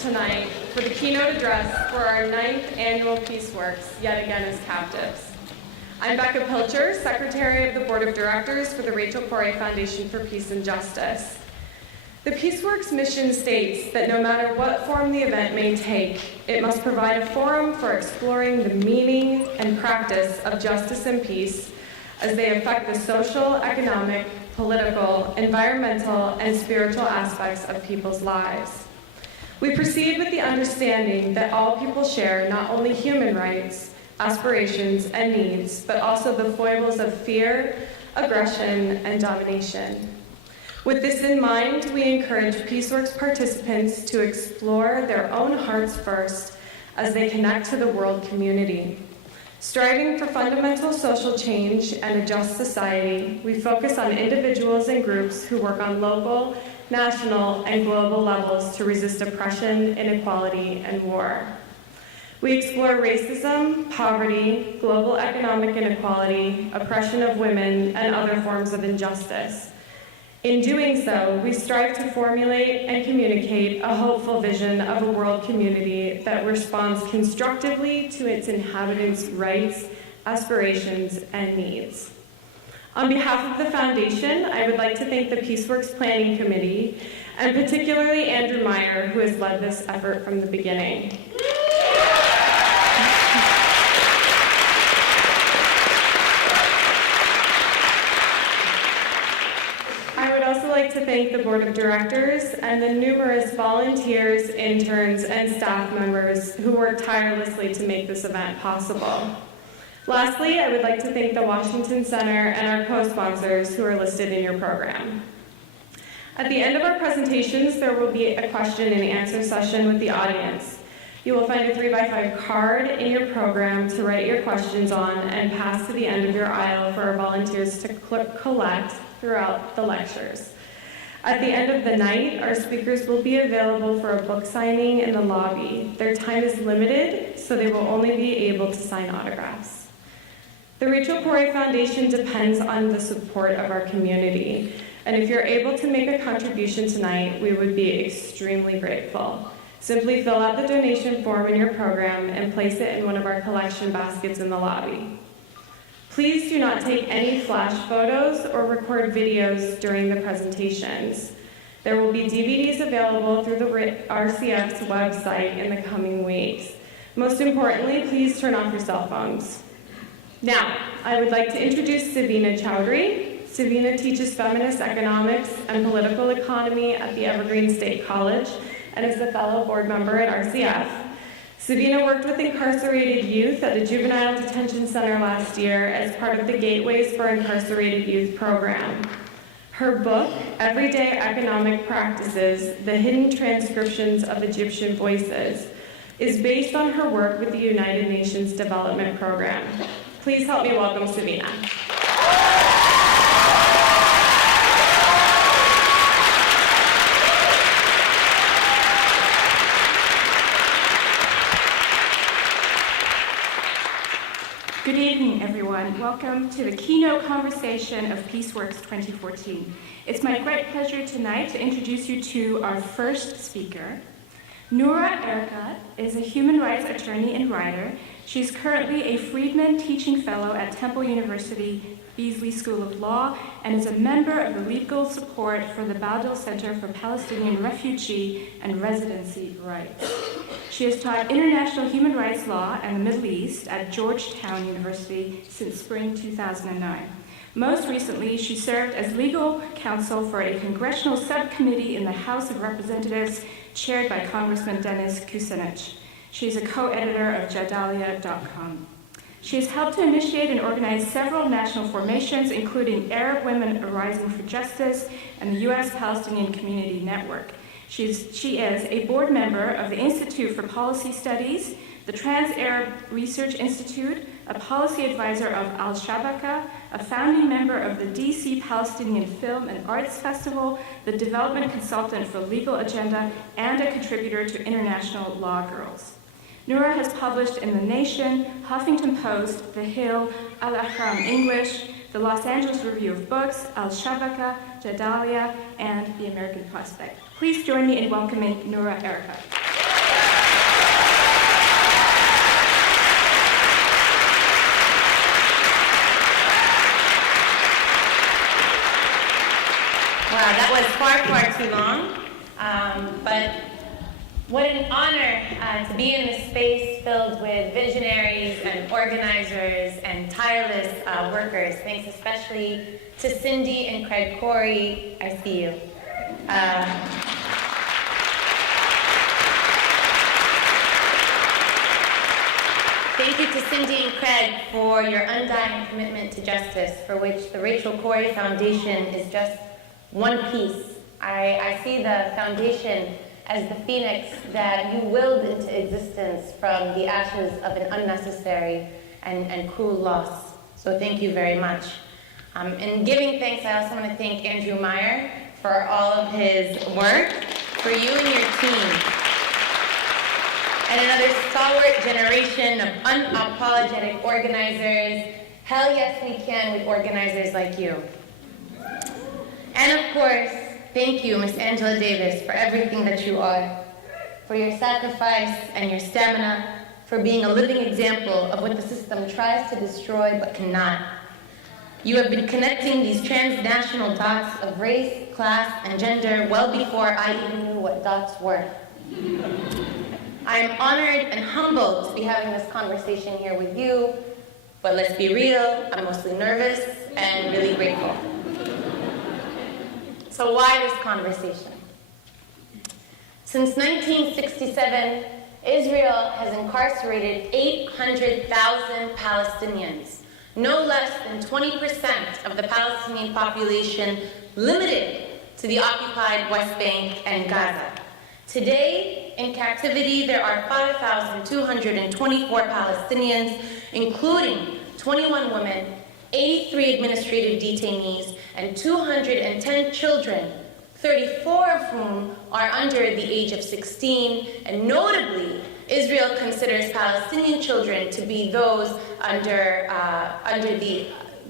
Tonight for the keynote address for our 9th annual PeaceWorks, Yet Again as Captives. I'm Pilcher, Secretary of the Board of Directors for the Rachel Corrie Foundation for Peace and Justice. The PeaceWorks mission states that no matter what form the event may take, it must provide a forum for exploring the meaning and practice of justice and peace as they affect the social, economic, political, environmental, and spiritual aspects of people's lives. We proceed with the understanding that all people share not only human rights, aspirations, and needs, but also the foibles of fear, aggression, and domination. With this in mind, we encourage PeaceWorks participants to explore their own hearts first as they connect to the world community. Striving for fundamental social change and a just society, we focus on individuals and groups who work on local, national, and global levels to resist oppression, inequality, and war. We explore racism, poverty, global economic inequality, oppression of women, and other forms of injustice. In doing so, we strive to formulate and communicate a hopeful vision of a world community that responds constructively to its inhabitants' rights, aspirations, and needs. On behalf of the Foundation, I would like to thank the PeaceWorks Planning Committee, and particularly Andrew Meyer, who has led this effort from the beginning. I would also like to thank the Board of Directors and the numerous volunteers, interns, and staff members who worked tirelessly to make this event possible. Lastly, I would like to thank the Washington Center and our co-sponsors who are listed in your program. At the end of our presentations, there will be a question and answer session with the audience. You will find a 3x5 card in your program to write your questions on and pass to the end of your aisle for our volunteers to collect throughout the lectures. At the end of the night, our speakers will be available for a book signing in the lobby. Their time is limited, so they will only be able to sign autographs. The Rachel Corrie Foundation depends on the support of our community, and if you're able to make a contribution tonight, we would be extremely grateful. Simply fill out the donation form in your program and place it in one of our collection baskets in the lobby. Please do not take any flash photos or record videos during the presentations. There will be DVDs available through the RCF's website in the coming weeks. Most importantly, please turn off your cell phones. Now, I would like to introduce Savinna Chowdhury. Savinna teaches feminist economics and political economy at the Evergreen State College and is a fellow board member at RCF. Savinna worked with incarcerated youth at a juvenile detention center last year as part of the Gateways for Incarcerated Youth program. Her book, Everyday Economic Practices, The Hidden Transcriptions of Egyptian Voices, is based on her work with the United Nations Development Program. Please help me welcome Savinna. Good evening, everyone. Welcome to the keynote conversation of PeaceWorks 2014. It's my great pleasure tonight to introduce you to our first speaker. Noura Erakat is a human rights attorney and writer. She's currently a Friedman Teaching Fellow at Temple University Beasley School of Law and is a member of the legal support for the Baudel Center for Palestinian Refugee and Residency Rights. She has taught international human rights law and the Middle East at Georgetown University since spring 2009. Most recently, she served as legal counsel for a congressional subcommittee in the House of Representatives chaired by Congressman Dennis Kucinich. She's a co-editor of Jadalia.com. She has helped to initiate and organize several national formations, including Arab Women Arising for Justice and the U.S. Palestinian Community Network. She is a board member of the Institute for Policy Studies, the Trans-Arab Research Institute, a policy advisor of Al-Shabaka, a founding member of the DC Palestinian Film and Arts Festival, the development consultant for Legal Agenda, and a contributor to International Law Girls. Noura has published in The Nation, Huffington Post, The Hill, Al-Ahram English, the Los Angeles Review of Books, Al-Shabaka, Jadalia, and The American Prospect. Please join me in welcoming Noura Erakat. Wow, that was far too long, but what an honor to be in this space filled with visionaries and organizers and tireless workers. Thanks especially to Cindy and Craig Corrie. I see you. Thank you to Cindy and Craig for your undying commitment to justice, for which the Rachel Corrie Foundation is just one piece. I see the foundation as the phoenix that you willed into existence from the ashes of an unnecessary and cruel loss. So thank you very much. In giving thanks, I also want to thank Andrew Meyer for all of his work, for you and your team, and another stalwart generation of unapologetic organizers. Hell yes, we can with organizers like you. And of course, thank you, Ms. Angela Davis, for everything that you are, for your sacrifice and your stamina, for being a living example of what the system tries to destroy but cannot. You have been connecting these transnational dots of race, class, and gender well before I even knew what dots were. I am honored and humbled to be having this conversation here with you, but let's be real, I'm mostly nervous and really grateful. So why this conversation? Since 1967, Israel has incarcerated 800,000 Palestinians, no less than 20% of the Palestinian population, limited to the occupied West Bank and Gaza. Today, in captivity, there are 5,224 Palestinians, including 21 women, 83 administrative detainees, and 210 children, 34 of whom are under the age of 16, and notably, Israel considers Palestinian children to be those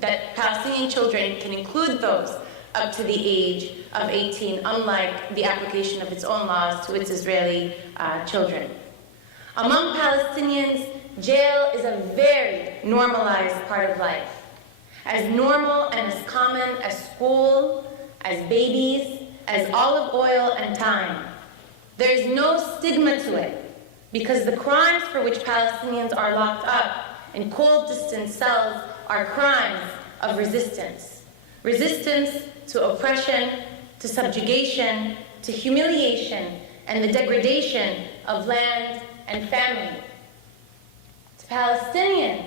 that Palestinian children can include those up to the age of 18, unlike the application of its own laws to its Israeli children. Among Palestinians, jail is a very normalized part of life, as normal and as common as school, as babies, as olive oil and thyme. There is no stigma to it, because the crimes for which Palestinians are locked up in cold, distant cells are crimes of resistance. Resistance to oppression, to subjugation, to humiliation, and the degradation of land and family. To Palestinians,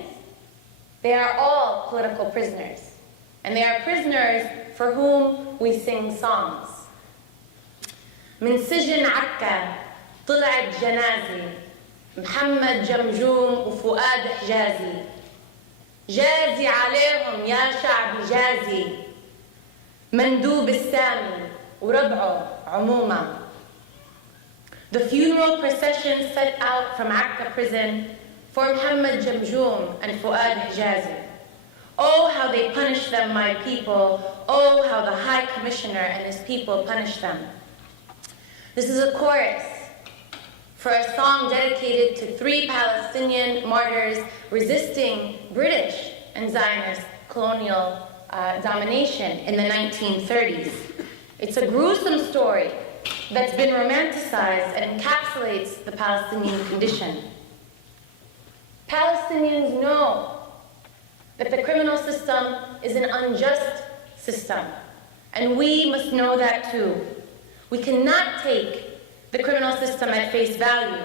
they are all political prisoners, and they are prisoners for whom we sing songs. من سجن عكا طلعت جنازي محمد جمجوم وفؤاد حجازي جازي عليهم يا شعبي جازي مندوب السامي وربعه عموما. The funeral procession set out from Akka prison for Muhammad Jamjoom and Fuad Hijazi. Oh, how they punished them, my people. Oh, how the High Commissioner and his people punished them. This is a chorus for a song dedicated to 3 Palestinian martyrs resisting British and Zionist colonial domination in the 1930s. It's a gruesome story that's been romanticized and encapsulates the Palestinian condition. Palestinians know that the criminal system is an unjust system, and we must know that too. We cannot take the criminal system at face value.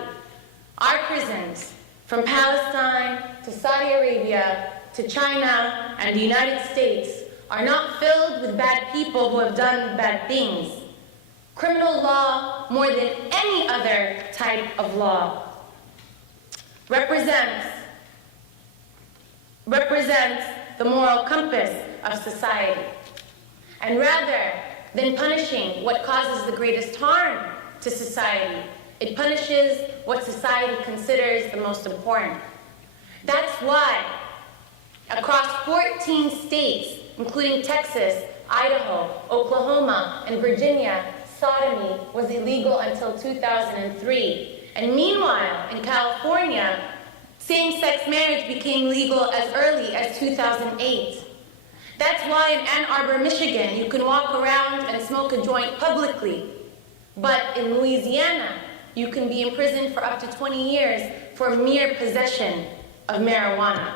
Our prisons, from Palestine to Saudi Arabia, to China, and the United States are not filled with bad people who have done bad things. Criminal law, more than any other type of law, represents the moral compass of society. And rather than punishing what causes the greatest harm to society, it punishes what society considers the most important. That's why across 14 states, including Texas, Idaho, Oklahoma, and Virginia, sodomy was illegal until 2003. And meanwhile, in California, same-sex marriage became legal as early as 2008. That's why in Ann Arbor, Michigan, you can walk around and smoke a joint publicly. But in Louisiana, you can be imprisoned for up to 20 years for mere possession of marijuana.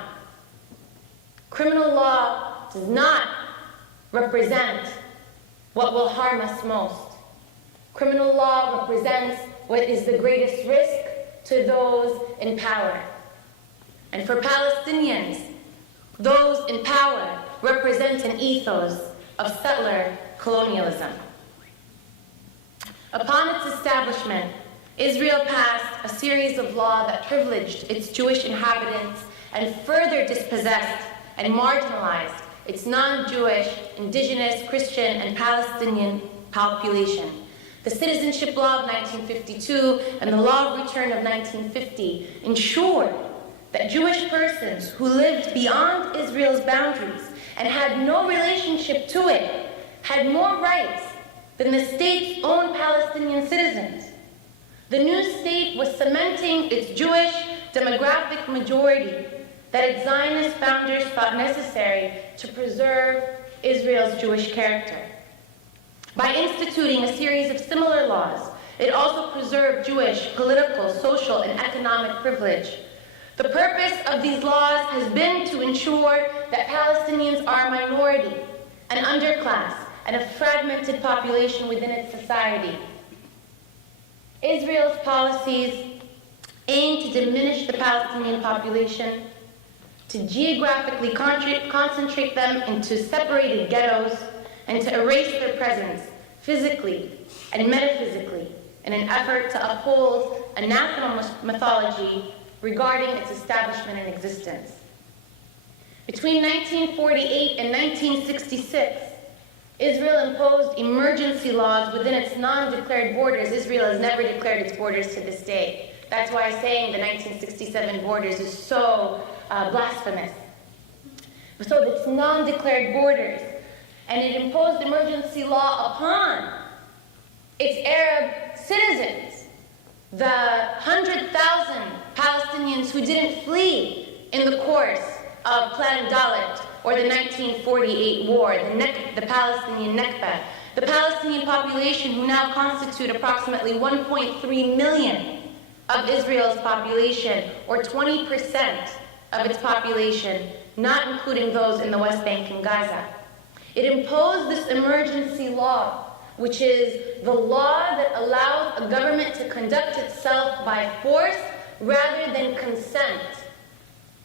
Criminal law does not represent what will harm us most. Criminal law represents what is the greatest risk to those in power. And for Palestinians, those in power represent an ethos of settler colonialism. Upon its establishment, Israel passed a series of laws that privileged its Jewish inhabitants and further dispossessed and marginalized its non-Jewish, indigenous, Christian, and Palestinian population. The Citizenship Law of 1952 and the Law of Return of 1950 ensured that Jewish persons who lived beyond Israel's boundaries and had no relationship to it had more rights than the state's own Palestinian citizens. The new state was cementing its Jewish demographic majority that its Zionist founders thought necessary to preserve Israel's Jewish character. By instituting a series of similar laws, it also preserved Jewish political, social, and economic privilege. The purpose of these laws has been to ensure that Palestinians are a minority, an underclass, and a fragmented population within its society. Israel's policies aim to diminish the Palestinian population, to geographically concentrate them into separated ghettos, and to erase their presence physically and metaphysically in an effort to uphold a national mythology regarding its establishment and existence. Between 1948 and 1966, Israel imposed emergency laws within its non-declared borders. Israel has never declared its borders to this day. That's why saying the 1967 borders is so blasphemous. So it's non-declared borders. And it imposed emergency law upon its Arab citizens, the 100,000 Palestinians who didn't flee in the course of Plan Dalet or the 1948 war, the Palestinian Nakba. The Palestinian population, who now constitute approximately 1.3 million of Israel's population, or 20% of its population, not including those in the West Bank and Gaza. It imposed this emergency law, which is the law that allows a government to conduct itself by force rather than consent.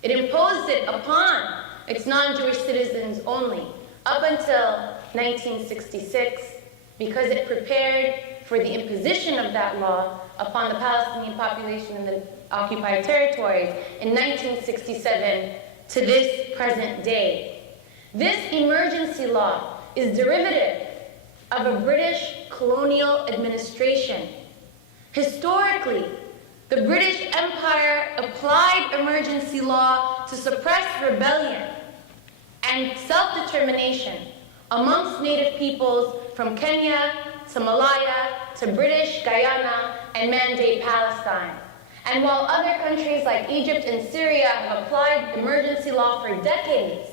It imposed it upon its non-Jewish citizens only, up until 1966, because it prepared for the imposition of that law upon the Palestinian population in the occupied territories in 1967 to this present day. This emergency law is derivative of a British colonial administration. Historically, the British Empire applied emergency law to suppress rebellion and self-determination amongst native peoples from Kenya to Malaya to British Guyana and Mandate Palestine. And while other countries like Egypt and Syria have applied emergency law for decades,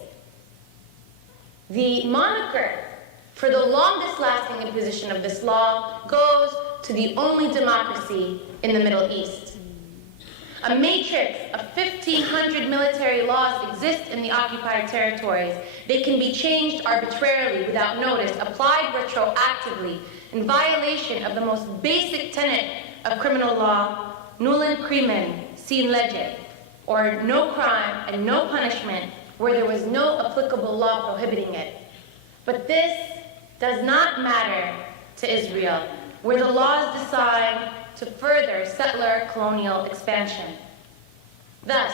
the moniker for the longest lasting imposition of this law goes to the only democracy in the Middle East. A matrix of 1,500 military laws exist in the occupied territories. They can be changed arbitrarily without notice, applied retroactively, in violation of the most basic tenet of criminal law, nullum crimen sine lege, or no crime and no punishment where there was no applicable law prohibiting it. But this does not matter to Israel, where the laws decide to further settler colonial expansion. Thus,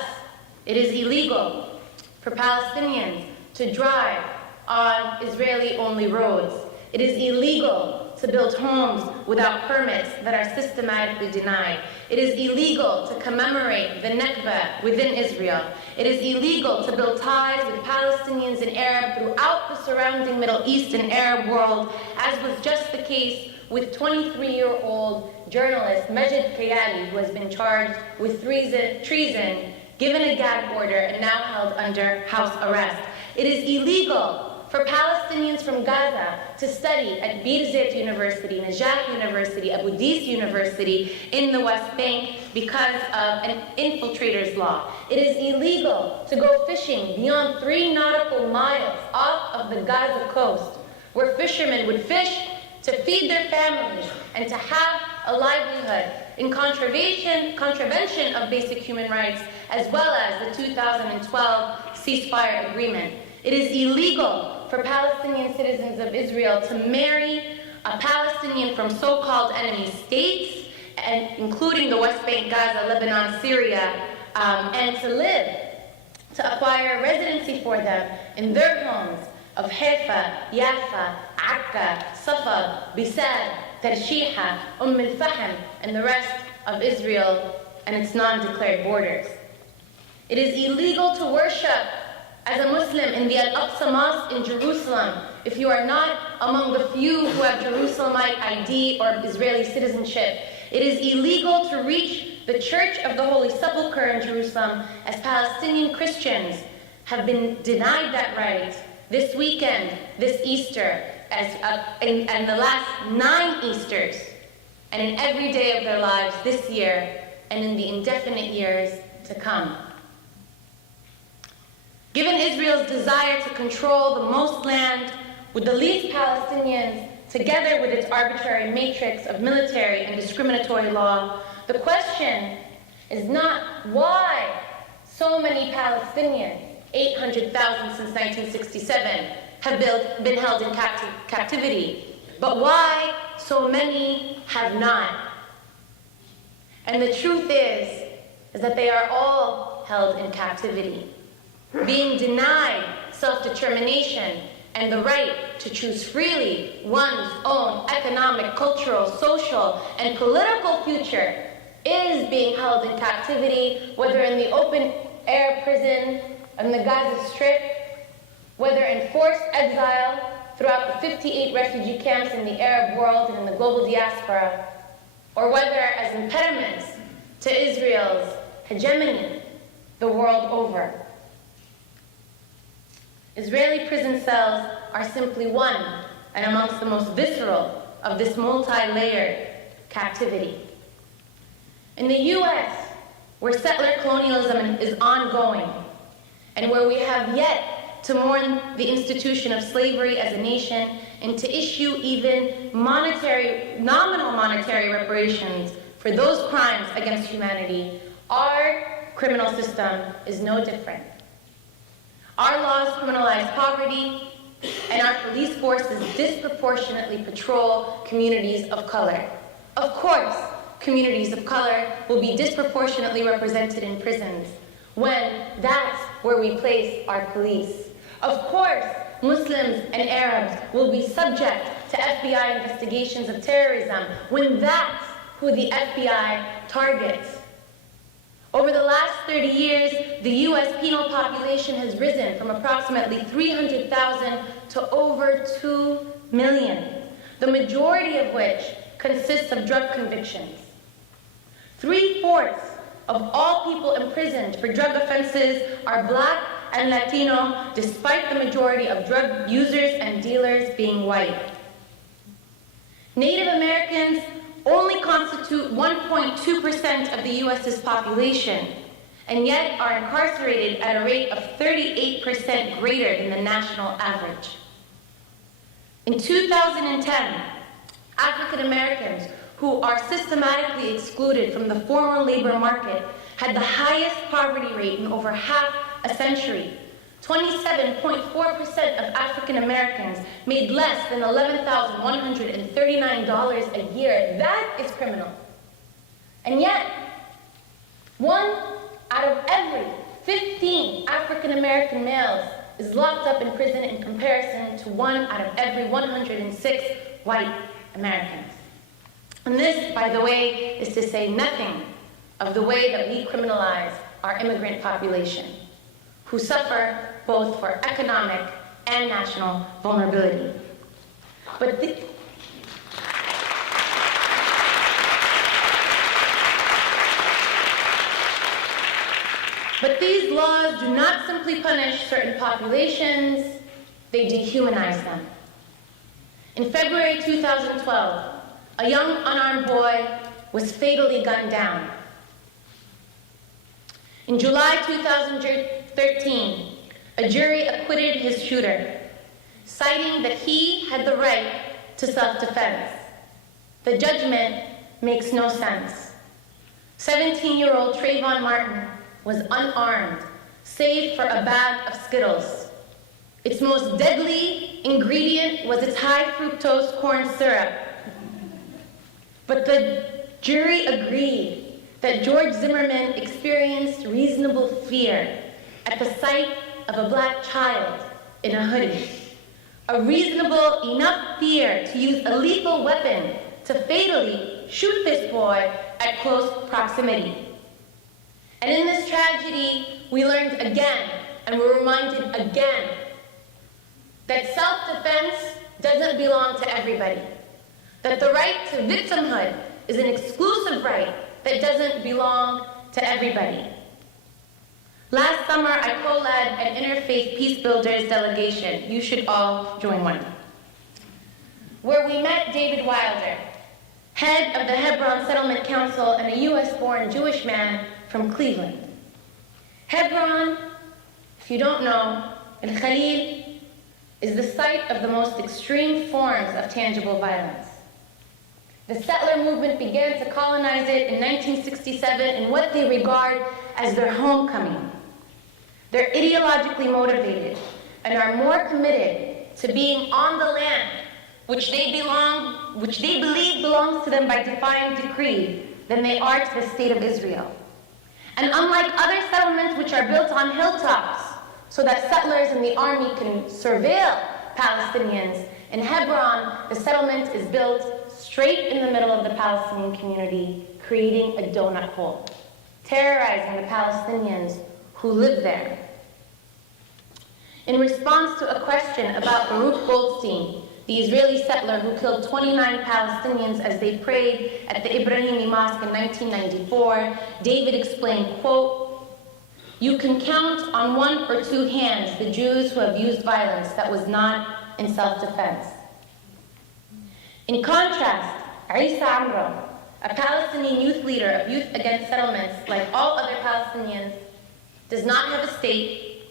it is illegal for Palestinians to drive on Israeli-only roads. It is illegal to build homes without permits that are systematically denied. It is illegal to commemorate the Nakba within Israel. It is illegal to build ties with Palestinians and Arabs throughout the surrounding Middle East and Arab world, as was just the case with 23-year-old journalist Majid Kayali, who has been charged with treason, given a gag order, and now held under house arrest. It is illegal for Palestinians from Gaza to study at Birzeit University, Najaf University, Abu Dis University in the West Bank because of an infiltrator's law. It is illegal to go fishing beyond 3 nautical miles off of the Gaza coast, where fishermen would fish to feed their families and to have a livelihood, in contravention of basic human rights, as well as the 2012 ceasefire agreement. It is illegal for Palestinian citizens of Israel to marry a Palestinian from so-called enemy states, and including the West Bank, Gaza, Lebanon, Syria, and to acquire residency for them in their homes of Haifa, Yafa, Akka, Safad, Bisad, Tarshiha, al-Fahm, and the rest of Israel and its non-declared borders. It is illegal to worship as a Muslim in the Al-Aqsa Mosque in Jerusalem if you are not among the few who have Jerusalemite ID or Israeli citizenship. It is illegal to reach the Church of the Holy Sepulchre in Jerusalem, as Palestinian Christians have been denied that right this weekend, this Easter, and the last 9 Easters, and in every day of their lives this year and in the indefinite years to come. Given Israel's desire to control the most land with the least Palestinians, together with its arbitrary matrix of military and discriminatory law, the question is not why so many Palestinians, 800,000 since 1967, have been held in captivity, but why so many have not. And the truth is that they are all held in captivity, being denied self-determination and the right to choose freely one's own economic, cultural, social, and political future is being held in captivity, whether in the open-air prison in the Gaza Strip, whether in forced exile throughout the 58 refugee camps in the Arab world and in the global diaspora, or whether as impediments to Israel's hegemony the world over. Israeli prison cells are simply one and amongst the most visceral of this multi-layered captivity. In the US, where settler colonialism is ongoing, and where we have yet to mourn the institution of slavery as a nation and to issue even nominal monetary reparations for those crimes against humanity, our criminal system is no different. Our laws criminalize poverty, and our police forces disproportionately patrol communities of color. Of course, communities of color will be disproportionately represented in prisons when that's where we place our police. Of course, Muslims and Arabs will be subject to FBI investigations of terrorism when that's who the FBI targets. Over the last 30 years, the US penal population has risen from approximately 300,000 to over 2 million, the majority of which consists of drug convictions. 3/4 of all people imprisoned for drug offenses are Black and Latino, despite the majority of drug users and dealers being white. Native Americans only constitute 1.2% of the US's population, and yet are incarcerated at a rate of 38% greater than the national average. In 2010, African Americans who are systematically excluded from the formal labor market had the highest poverty rate in over half a century. 27.4% of African Americans made less than $11,139 a year. That is criminal. And yet, 1 out of every 15 African American males is locked up in prison in comparison to 1 out of every 106 white Americans. And this, by the way, is to say nothing of the way that we criminalize our immigrant population, who suffer both for economic and national vulnerability. But these laws do not simply punish certain populations, they dehumanize them. In February 2012, a young unarmed boy was fatally gunned down. In July 2013, a jury acquitted his shooter, citing that he had the right to self-defense. The judgment makes no sense. 17-year-old Trayvon Martin was unarmed, save for a bag of Skittles. Its most deadly ingredient was its high fructose corn syrup. But the jury agreed that George Zimmerman experienced reasonable fear at the sight of a black child in a hoodie. A reasonable enough fear to use a lethal weapon to fatally shoot this boy at close proximity. And in this tragedy, we learned again, and were reminded again, that self-defense doesn't belong to everybody. That the right to victimhood is an exclusive right that doesn't belong to everybody. Last summer, I co-led an Interfaith Peace Builders delegation. You should all join one. Where we met David Wilder, head of the Hebron Settlement Council and a US-born Jewish man from Cleveland. Hebron, if you don't know, Al-Khalil, is the site of the most extreme forms of tangible violence. The settler movement began to colonize it in 1967 in what they regard as their homecoming. They're ideologically motivated and are more committed to being on the land which they believe belongs to them by divine decree than they are to the state of Israel. And unlike other settlements which are built on hilltops so that settlers and the army can surveil Palestinians, in Hebron, the settlement is built straight in the middle of the Palestinian community, creating a donut hole, terrorizing the Palestinians who live there. In response to a question about Baruch Goldstein, the Israeli settler who killed 29 Palestinians as they prayed at the Ibrahimi Mosque in 1994, David explained, quote, "You can count on 1 or 2 hands the Jews who have used violence that was not in self-defense." In contrast, Isa Amro, a Palestinian youth leader of Youth Against Settlements, like all other Palestinians, does not have a state,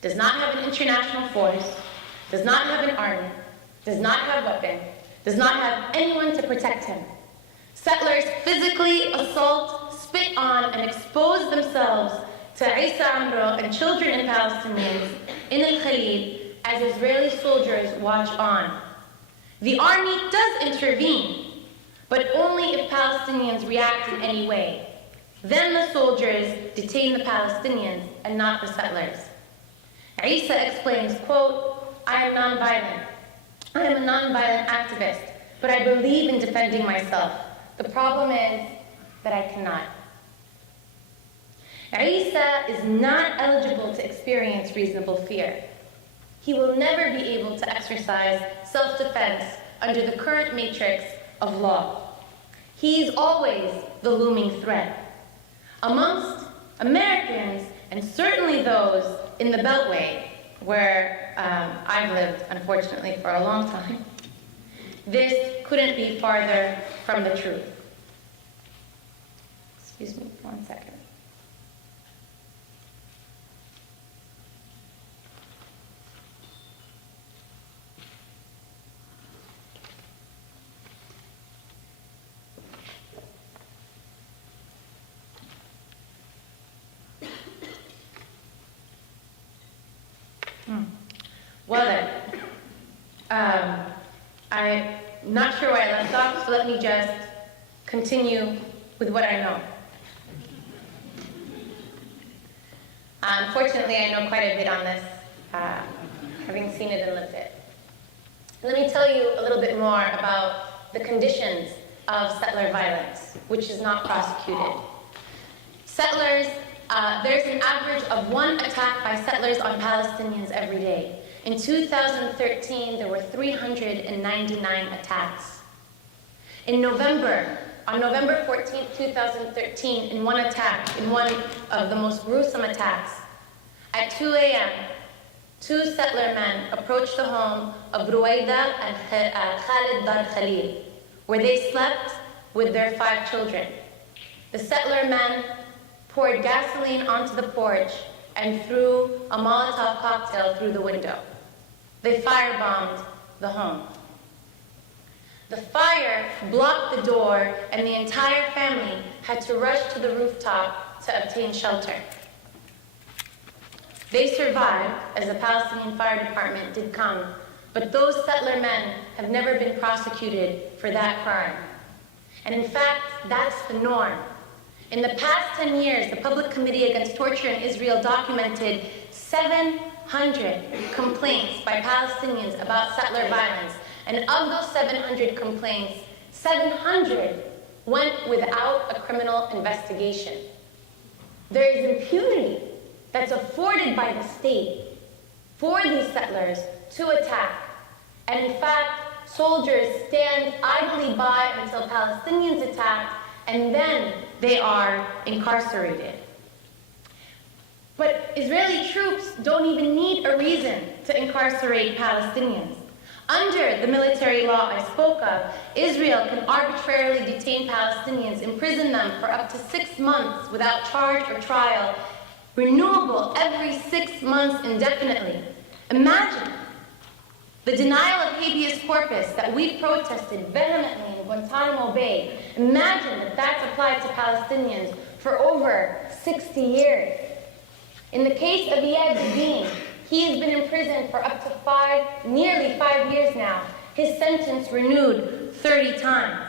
does not have an international force, does not have an army, does not have weapons, does not have anyone to protect him. Settlers physically assault, spit on, and expose themselves to Isa Amro and children and Palestinians in Al-Khalil as Israeli soldiers watch on. The army does intervene, but only if Palestinians react in any way. Then the soldiers detain the Palestinians and not the settlers. Isa explains, quote, "I am nonviolent. I am a nonviolent activist, but I believe in defending myself. The problem is that I cannot." Isa is not eligible to experience reasonable fear. He will never be able to exercise self-defense under the current matrix of law. He is always the looming threat. Amongst Americans, and certainly those in the Beltway, where I've lived, unfortunately, for a long time, this couldn't be farther from the truth. Excuse me, 1 second. Well then, I'm not sure where I left off, so let me just continue with what I know. Unfortunately, I know quite a bit on this, having seen it and lived it. Let me tell you a little bit more about the conditions of settler violence, which is not prosecuted. Settlers, there's an average of 1 attack by settlers on Palestinians every day. In 2013, there were 399 attacks. On November 14, 2013, in one attack, in one of the most gruesome attacks, at 2 a.m., 2 settler men approached the home of Ruwaida and Khalid Dar Khalil, where they slept with their 5 children. The settler men poured gasoline onto the porch and threw a Molotov cocktail through the window. They firebombed the home. The fire blocked the door, and the entire family had to rush to the rooftop to obtain shelter. They survived, as the Palestinian Fire Department did come, but those settler men have never been prosecuted for that crime. And in fact, that's the norm. In the past 10 years, the Public Committee Against Torture in Israel documented 700 complaints by Palestinians about settler violence. And of those 700 complaints, 700 went without a criminal investigation. There is impunity that's afforded by the state for these settlers to attack. And in fact, soldiers stand idly by until Palestinians attack, and then they are incarcerated. But Israeli troops don't even need a reason to incarcerate Palestinians. Under the military law I spoke of, Israel can arbitrarily detain Palestinians, imprison them for up to 6 months without charge or trial, renewable every 6 months indefinitely. Imagine the denial of habeas corpus that we protested vehemently in Guantanamo Bay. Imagine that that's applied to Palestinians for over 60 years. In the case of Evergreen, he has been in prison for up to nearly 5 years now. His sentence renewed 30 times.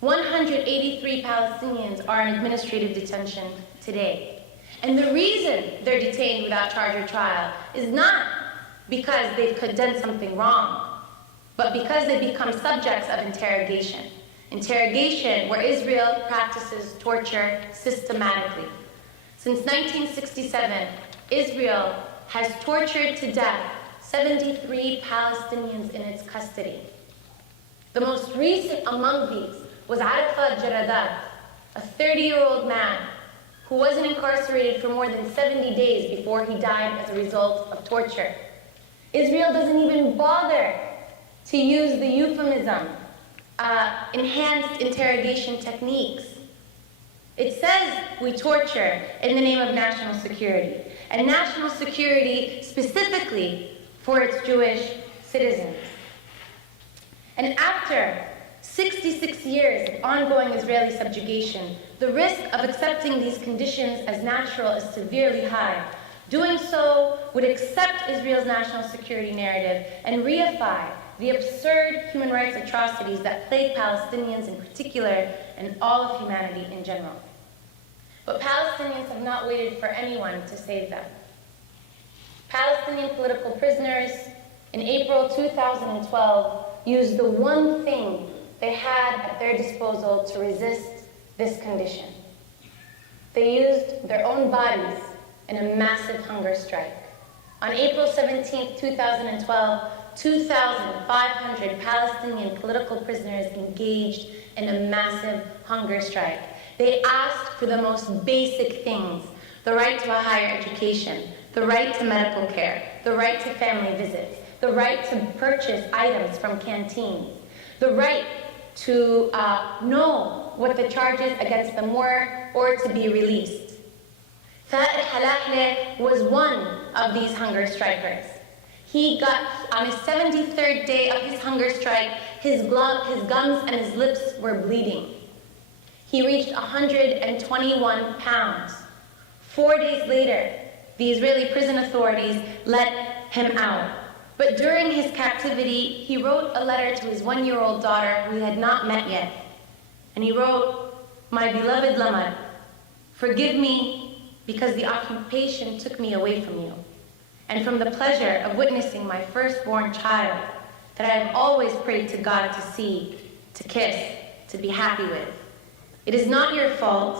183 Palestinians are in administrative detention today. And the reason they're detained without charge or trial is not because they've done something wrong, but because they become subjects of interrogation. Interrogation where Israel practices torture systematically. Since 1967, Israel has tortured to death 73 Palestinians in its custody. The most recent among these was Arafat Jaradat, a 30-year-old man who wasn't incarcerated for more than 70 days before he died as a result of torture. Israel doesn't even bother to use the euphemism, enhanced interrogation techniques. It says we torture in the name of national security, and national security specifically for its Jewish citizens. And after 66 years of ongoing Israeli subjugation, the risk of accepting these conditions as natural is severely high. Doing so would accept Israel's national security narrative and reify the absurd human rights atrocities that plague Palestinians in particular and all of humanity in general. But Palestinians have not waited for anyone to save them. Palestinian political prisoners in April 2012 used the one thing they had at their disposal to resist this condition. They used their own bodies in a massive hunger strike. On April 17, 2012, 2,500 Palestinian political prisoners engaged in a massive hunger strike. They asked for the most basic things: the right to a higher education, the right to medical care, the right to family visits, the right to purchase items from canteens, the right to know what the charges against them were or to be released. Fa'il Halahle was one of these hunger strikers. He got, on his 73rd day of his hunger strike, his gums and his lips were bleeding. He reached 121 pounds. 4 days later, the Israeli prison authorities let him out. But during his captivity, he wrote a letter to his 1-year-old daughter who he had not met yet. And he wrote, "My beloved Lamar, forgive me because the occupation took me away from you, and from the pleasure of witnessing my firstborn child that I have always prayed to God to see, to kiss, to be happy with. It is not your fault.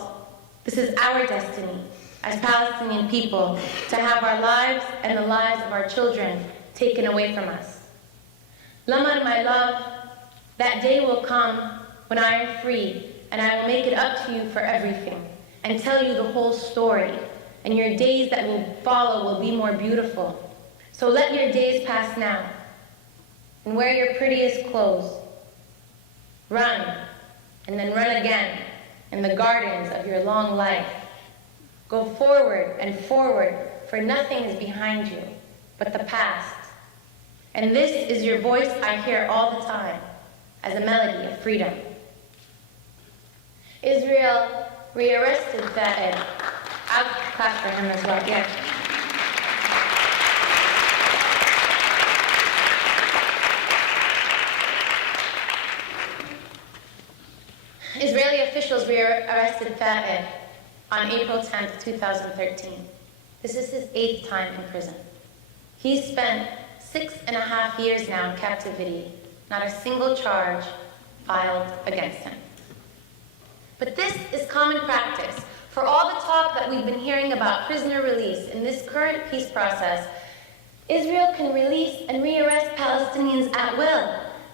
This is our destiny as Palestinian people to have our lives and the lives of our children taken away from us. Lamar, my love, that day will come when I am free, and I will make it up to you for everything and tell you the whole story, and your days that will follow will be more beautiful. So let your days pass now, and wear your prettiest clothes. Run, and then run again in the gardens of your long life. Go forward and forward, for nothing is behind you but the past. And this is your voice I hear all the time as a melody of freedom." Israel rearrested that. I'll clap for him as well. Yeah. Israeli officials rearrested Fa'ed on April 10th, 2013. This is his 8th time in prison. He's spent 6.5 years now in captivity, not a single charge filed against him. But this is common practice. For all the talk that we've been hearing about prisoner release in this current peace process, Israel can release and rearrest Palestinians at will.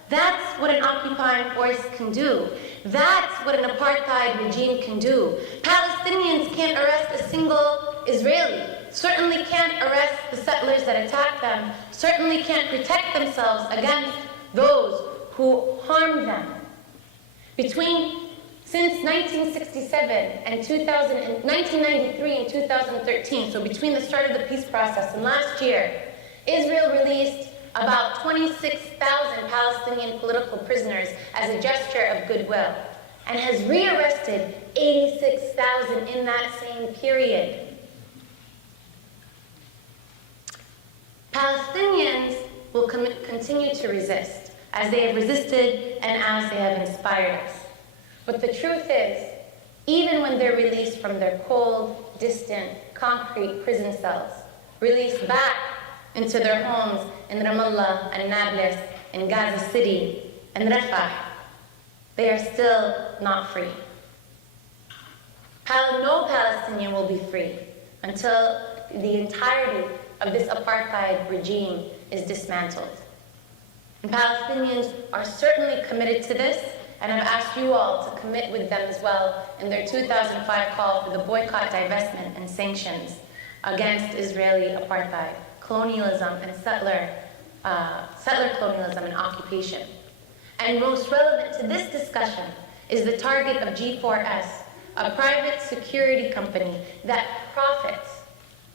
That's what an occupying force can do. That's what an apartheid regime can do. Palestinians can't arrest a single Israeli, certainly can't arrest the settlers that attacked them, certainly can't protect themselves against those who harmed them. Since 1967 and 1993 and 2013, so between the start of the peace process and last year, Israel released about 26,000 Palestinian political prisoners as a gesture of goodwill, and has rearrested 86,000 in that same period. Palestinians will continue to resist, as they have resisted and as they have inspired us. But the truth is, even when they're released from their cold, distant, concrete prison cells, released back into their homes in Ramallah and Nablus, in Gaza City and Rafah, they are still not free. No Palestinian will be free until the entirety of this apartheid regime is dismantled. And Palestinians are certainly committed to this, and I've asked you all to commit with them as well in their 2005 call for the boycott, divestment, and sanctions against Israeli apartheid, colonialism, and settler colonialism and occupation. And most relevant to this discussion is the target of G4S, a private security company that profits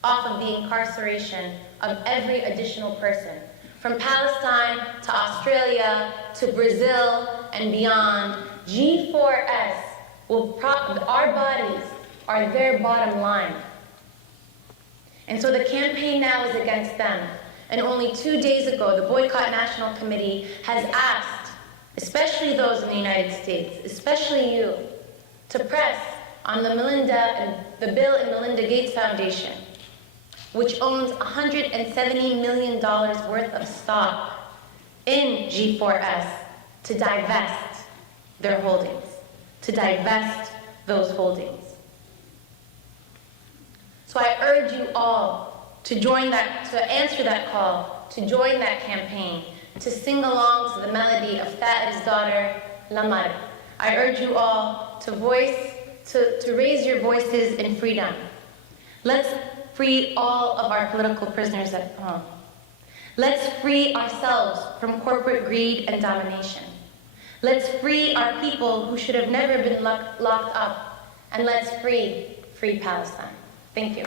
off of the incarceration of every additional person, from Palestine to Australia to Brazil and beyond. G4S our bodies are their bottom line. And so the campaign now is against them. And only 2 days ago, the Boycott National Committee has asked, especially those in the United States, especially you, to press on the Bill and Melinda Gates Foundation, which owns $170 million worth of stock in G4S, to divest their holdings, to divest those holdings. So I urge you all to answer that call, to join that campaign, to sing along to the melody of Fa'ed's daughter, Lamar. I urge you all to raise your voices in freedom. Let's free all of our political prisoners at home. Let's free ourselves from corporate greed and domination. Let's free our people who should have never been locked up. And let's free Palestine. Thank you.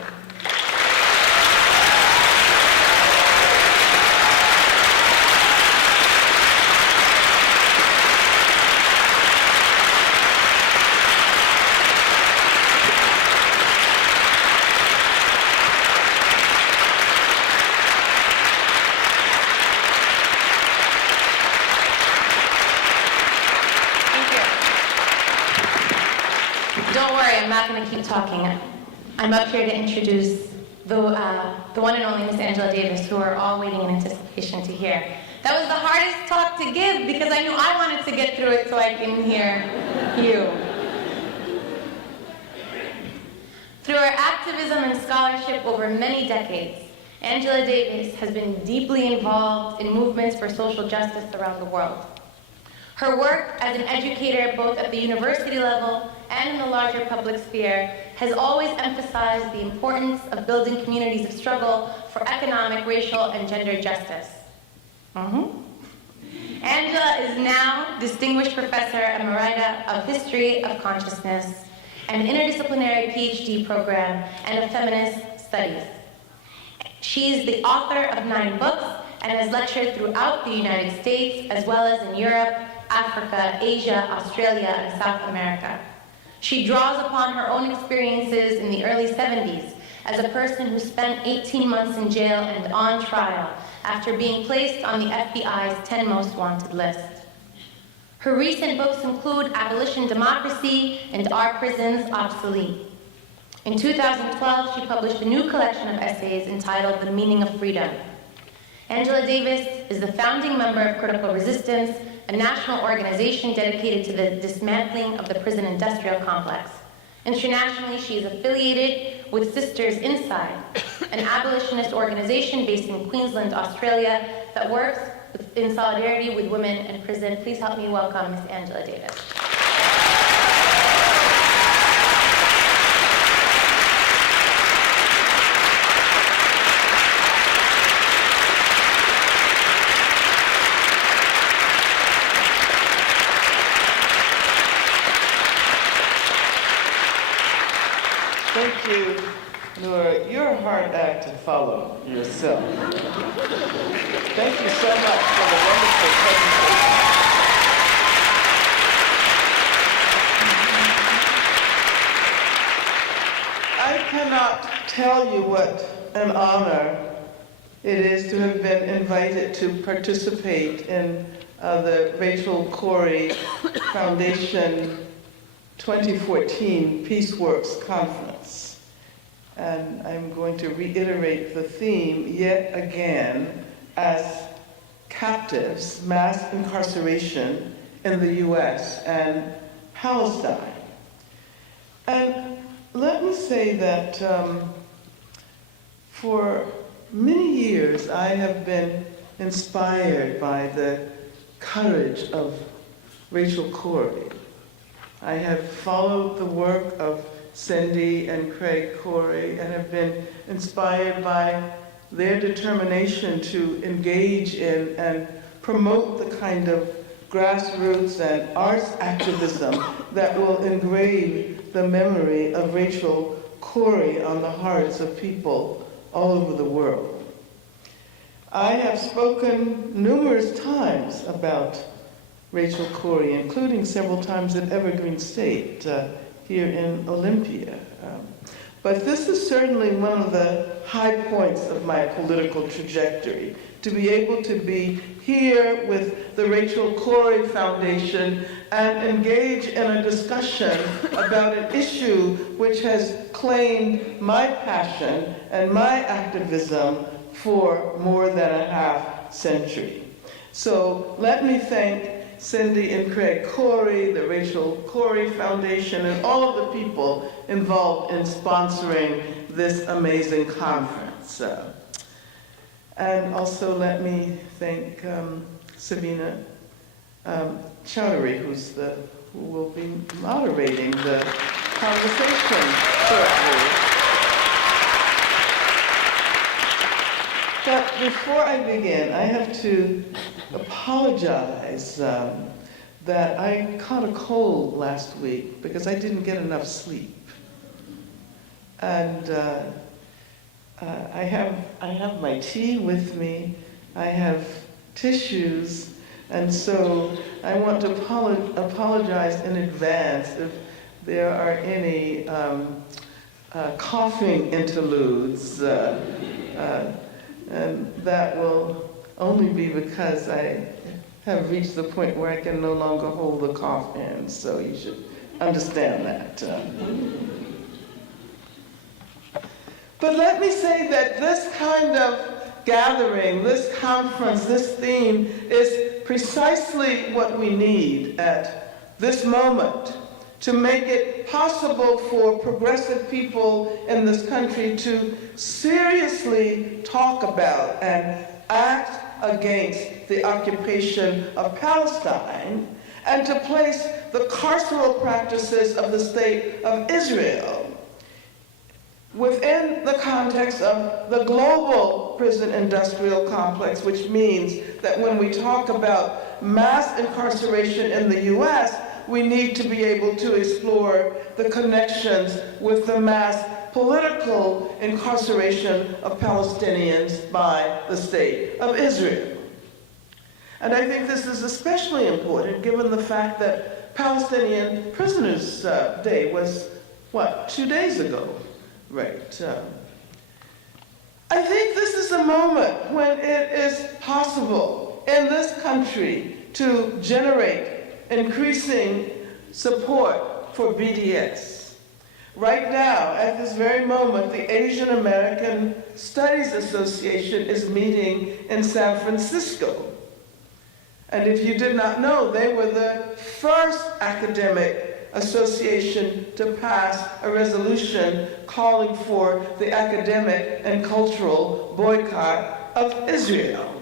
worry, I'm not going to keep talking. I'm up here to introduce the one and only Miss Angela Davis, who are all waiting in anticipation to hear. That was the hardest talk to give because I knew I wanted to get through it so I can hear you. Through her activism and scholarship over many decades, Angela Davis has been deeply involved in movements for social justice around the world. Her work as an educator, both at the university level and in the larger public sphere, has always emphasized the importance of building communities of struggle for economic, racial, and gender justice. Angela is now Distinguished Professor Emerita of History of Consciousness, an interdisciplinary Ph.D. program, and of Feminist Studies. She is the author of 9 books and has lectured throughout the United States, as well as in Europe, Africa, Asia, Australia, and South America. She draws upon her own experiences in the early 70s as a person who spent 18 months in jail and on trial after being placed on the FBI's 10 Most Wanted list. Her recent books include Abolition Democracy and Are Prisons Obsolete? In 2012, she published a new collection of essays entitled The Meaning of Freedom. Angela Davis is the founding member of Critical Resistance, a national organization dedicated to the dismantling of the prison industrial complex. Internationally, she is affiliated with Sisters Inside, an abolitionist organization based in Queensland, Australia, that works in solidarity with women in prison. Please help me welcome Ms. Angela Davis. Thank you, Noura. You're a hard act to follow yourself. Thank you so much for the wonderful presentation. I cannot tell you what an honor it is to have been invited to participate in the Rachel Corrie Foundation 2014 PeaceWorks conference. And I'm going to reiterate the theme yet again as captives, mass incarceration in the US and Palestine. And let me say that for many years I have been inspired by the courage of Rachel Corrie. I have followed the work of Cindy and Craig Corrie and have been inspired by their determination to engage in and promote the kind of grassroots and arts activism that will engrave the memory of Rachel Corrie on the hearts of people all over the world. I have spoken numerous times about Rachel Corrie, including several times at Evergreen State here in Olympia. But this is certainly one of the high points of my political trajectory, to be able to be here with the Rachel Corrie Foundation and engage in a discussion about an issue which has claimed my passion and my activism for more than a half century. So let me thank Cindy and Craig Corrie, the Rachel Corrie Foundation, and all of the people involved in sponsoring this amazing conference. And also let me thank Savinna Chowdhury, who will be moderating the conversation shortly. But before I begin, I have to apologize that I caught a cold last week because I didn't get enough sleep. And I have my tea with me, I have tissues, and so I want to apologize in advance if there are any coughing interludes, and that will only be because I have reached the point where I can no longer hold the cough in, so you should understand that. But let me say that this kind of gathering, this conference, this theme is precisely what we need at this moment to make it possible for progressive people in this country to seriously talk about and act against the occupation of Palestine, and to place the carceral practices of the state of Israel within the context of the global prison industrial complex, which means that when we talk about mass incarceration in the US, we need to be able to explore the connections with the mass political incarceration of Palestinians by the state of Israel. And I think this is especially important given the fact that Palestinian Prisoners' Day was, 2 days ago? Right. I think this is a moment when it is possible in this country to generate increasing support for BDS. Right now, at this very moment, the Asian American Studies Association is meeting in San Francisco. And if you did not know, they were the first academic association to pass a resolution calling for the academic and cultural boycott of Israel.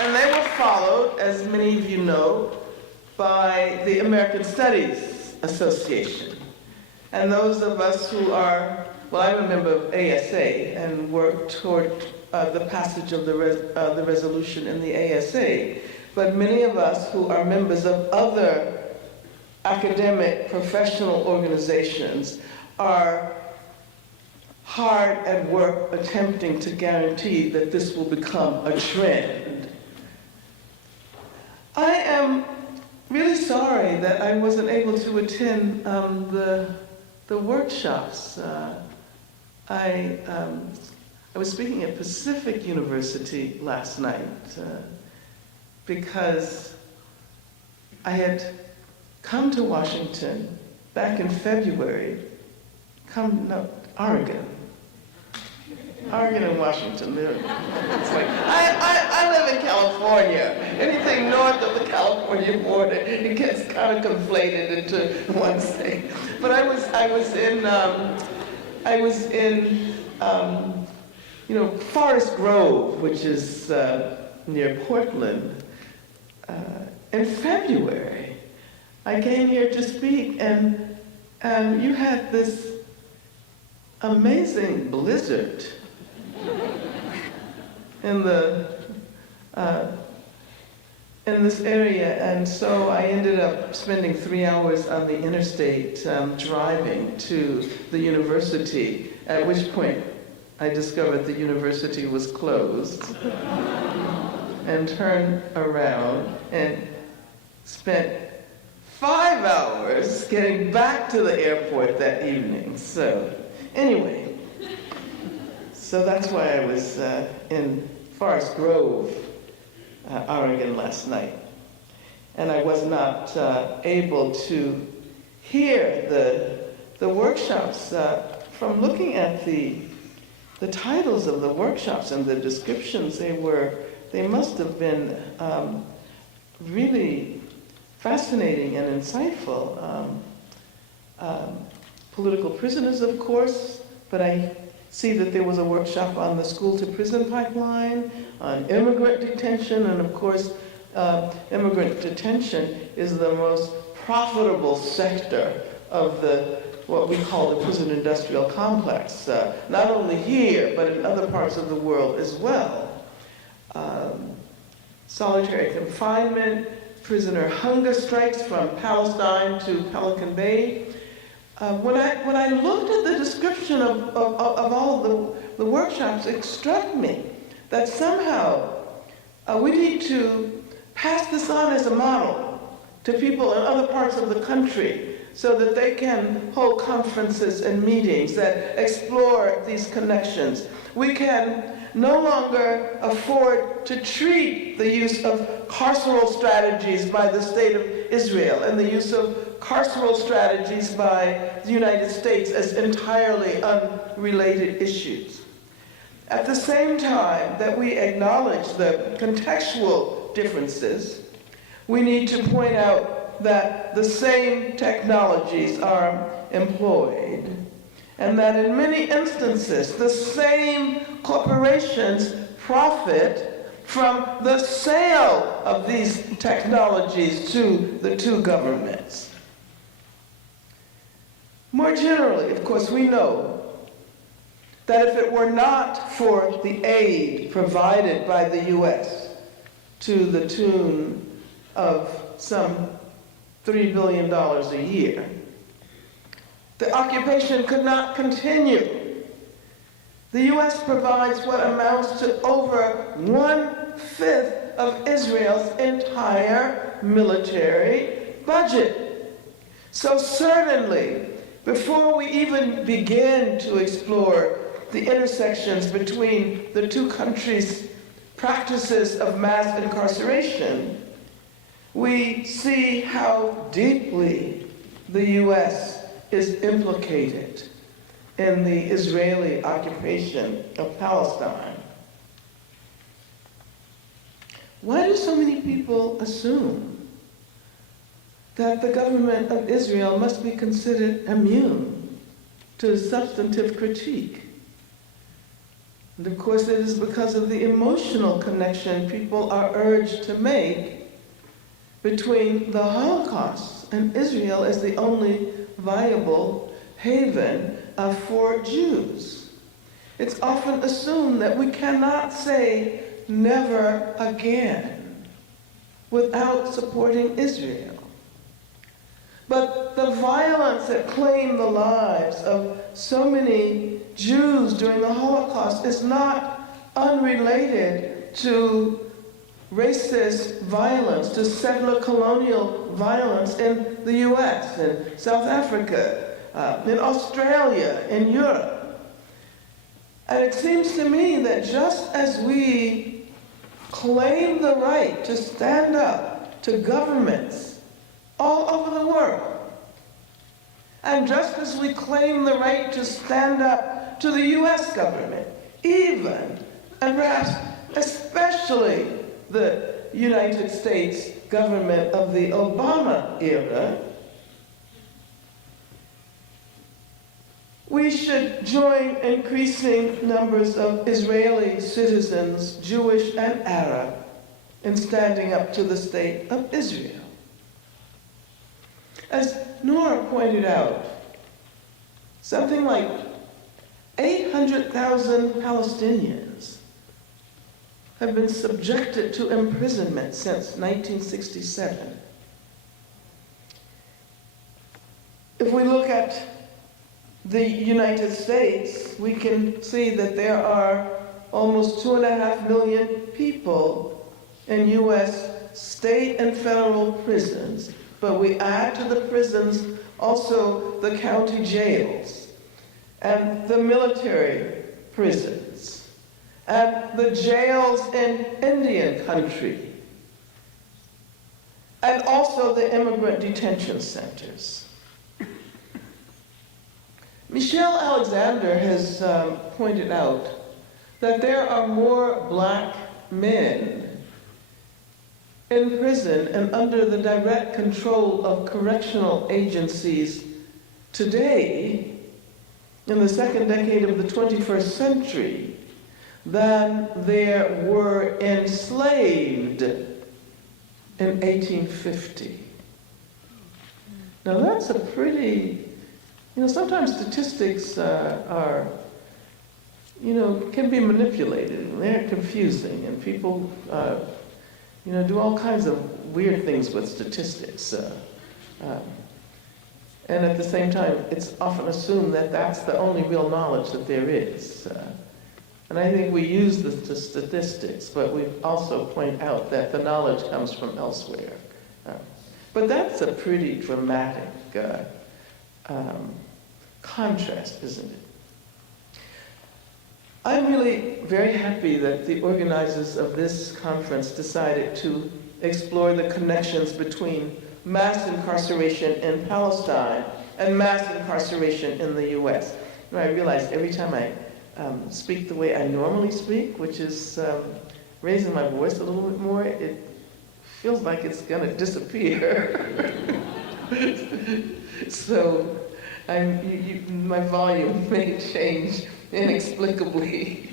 And they were followed, as many of you know, by the American Studies Association. And those of us who are, well, I'm a member of ASA and worked toward the passage of the resolution in the ASA, but many of us who are members of other academic professional organizations are hard at work attempting to guarantee that this will become a trend. I am really sorry that I wasn't able to attend the workshops. I was speaking at Pacific University last night because I had come to Washington back in February, Oregon and Washington. It's like, I live in California. Anything north of the California border, it gets kind of conflated into one state. But I was in Forest Grove, which is near Portland, in February. I came here to speak, and you had this amazing blizzard in this area, and so I ended up spending 3 hours on the interstate driving to the university, at which point I discovered the university was closed, and turned around and spent 5 hours getting back to the airport that evening. So anyway, so that's why I was in Forest Grove, Oregon last night. And I was not able to hear the workshops from looking at the titles of the workshops and the descriptions. They must have been really fascinating and insightful. Political prisoners, of course, but I see that there was a workshop on the school-to-prison pipeline, on immigrant detention, and of course, immigrant detention is the most profitable sector of what we call the prison industrial complex, not only here, but in other parts of the world as well. Solitary confinement, prisoner hunger strikes from Palestine to Pelican Bay. When I looked at the description of all of the workshops, it struck me that somehow we need to pass this on as a model to people in other parts of the country so that they can hold conferences and meetings that explore these connections. We can no longer afford to treat the use of carceral strategies by the State of Israel and the use of carceral strategies by the United States as entirely unrelated issues. At the same time that we acknowledge the contextual differences, we need to point out that the same technologies are employed, and that in many instances, the same corporations profit from the sale of these technologies to the two governments. More generally, of course, we know that if it were not for the aid provided by the U.S. to the tune of some $3 billion a year, the occupation could not continue. The U.S. provides what amounts to over 1/5 of Israel's entire military budget. So certainly, before we even begin to explore the intersections between the two countries' practices of mass incarceration, we see how deeply the U.S. is implicated in the Israeli occupation of Palestine. Why do so many people assume that the government of Israel must be considered immune to substantive critique? And of course, it is because of the emotional connection people are urged to make between the Holocaust and Israel as the only viable haven for Jews. It's often assumed that we cannot say never again without supporting Israel. But the violence that claimed the lives of so many Jews during the Holocaust is not unrelated to racist violence, to settler colonial violence in the US, in South Africa, in Australia, in Europe. And it seems to me that just as we claim the right to stand up to governments all over the world, and just as we claim the right to stand up to the US government, even, and perhaps especially, the United States government of the Obama era, we should join increasing numbers of Israeli citizens, Jewish and Arab, in standing up to the state of Israel. As Noura pointed out, something like 800,000 Palestinians have been subjected to imprisonment since 1967. If we look at the United States, we can see that there are almost 2.5 million people in U.S. state and federal prisons, but we add to the prisons also the county jails and the military prisons and the jails in Indian country, and also the immigrant detention centers. Michelle Alexander has pointed out that there are more black men in prison and under the direct control of correctional agencies today, in the second decade of the 21st century, than there were enslaved in 1850. Now that's a pretty, sometimes statistics are, can be manipulated, and they're confusing, and people, do all kinds of weird things with statistics. And at the same time, it's often assumed that that's the only real knowledge that there is. And I think we use the statistics, but we also point out that the knowledge comes from elsewhere. But that's a pretty dramatic contrast, isn't it? I'm really very happy that the organizers of this conference decided to explore the connections between mass incarceration in Palestine and mass incarceration in the US. You know, I realize every time I speak the way I normally speak, which is raising my voice a little bit more, it feels like it's gonna disappear. So my volume may change inexplicably.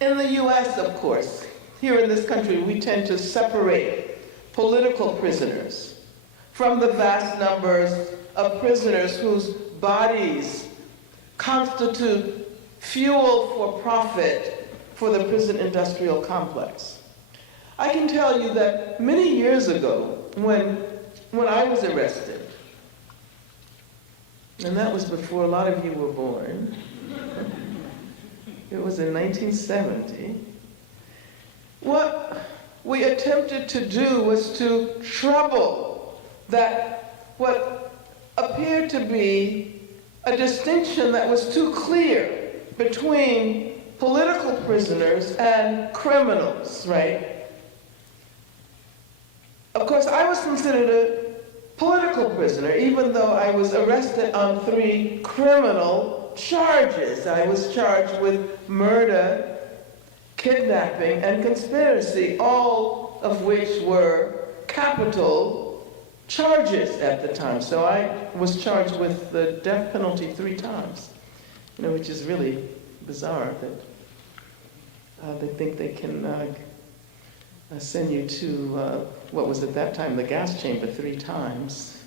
In the US, of course, here in this country, we tend to separate political prisoners from the vast numbers of prisoners whose bodies constitute fuel for profit for the prison industrial complex. I can tell you that many years ago, when I was arrested, and that was before a lot of you were born, it was in 1970, what we attempted to do was to trouble that what appeared to be a distinction that was too clear between political prisoners and criminals, right? Of course, I was considered a political prisoner, even though I was arrested on 3 criminal charges. I was charged with murder, kidnapping, and conspiracy, all of which were capital charges at the time. So I was charged with the death penalty 3 times, you know, which is really bizarre that they think they can send you to what was at that time the gas chamber 3 times.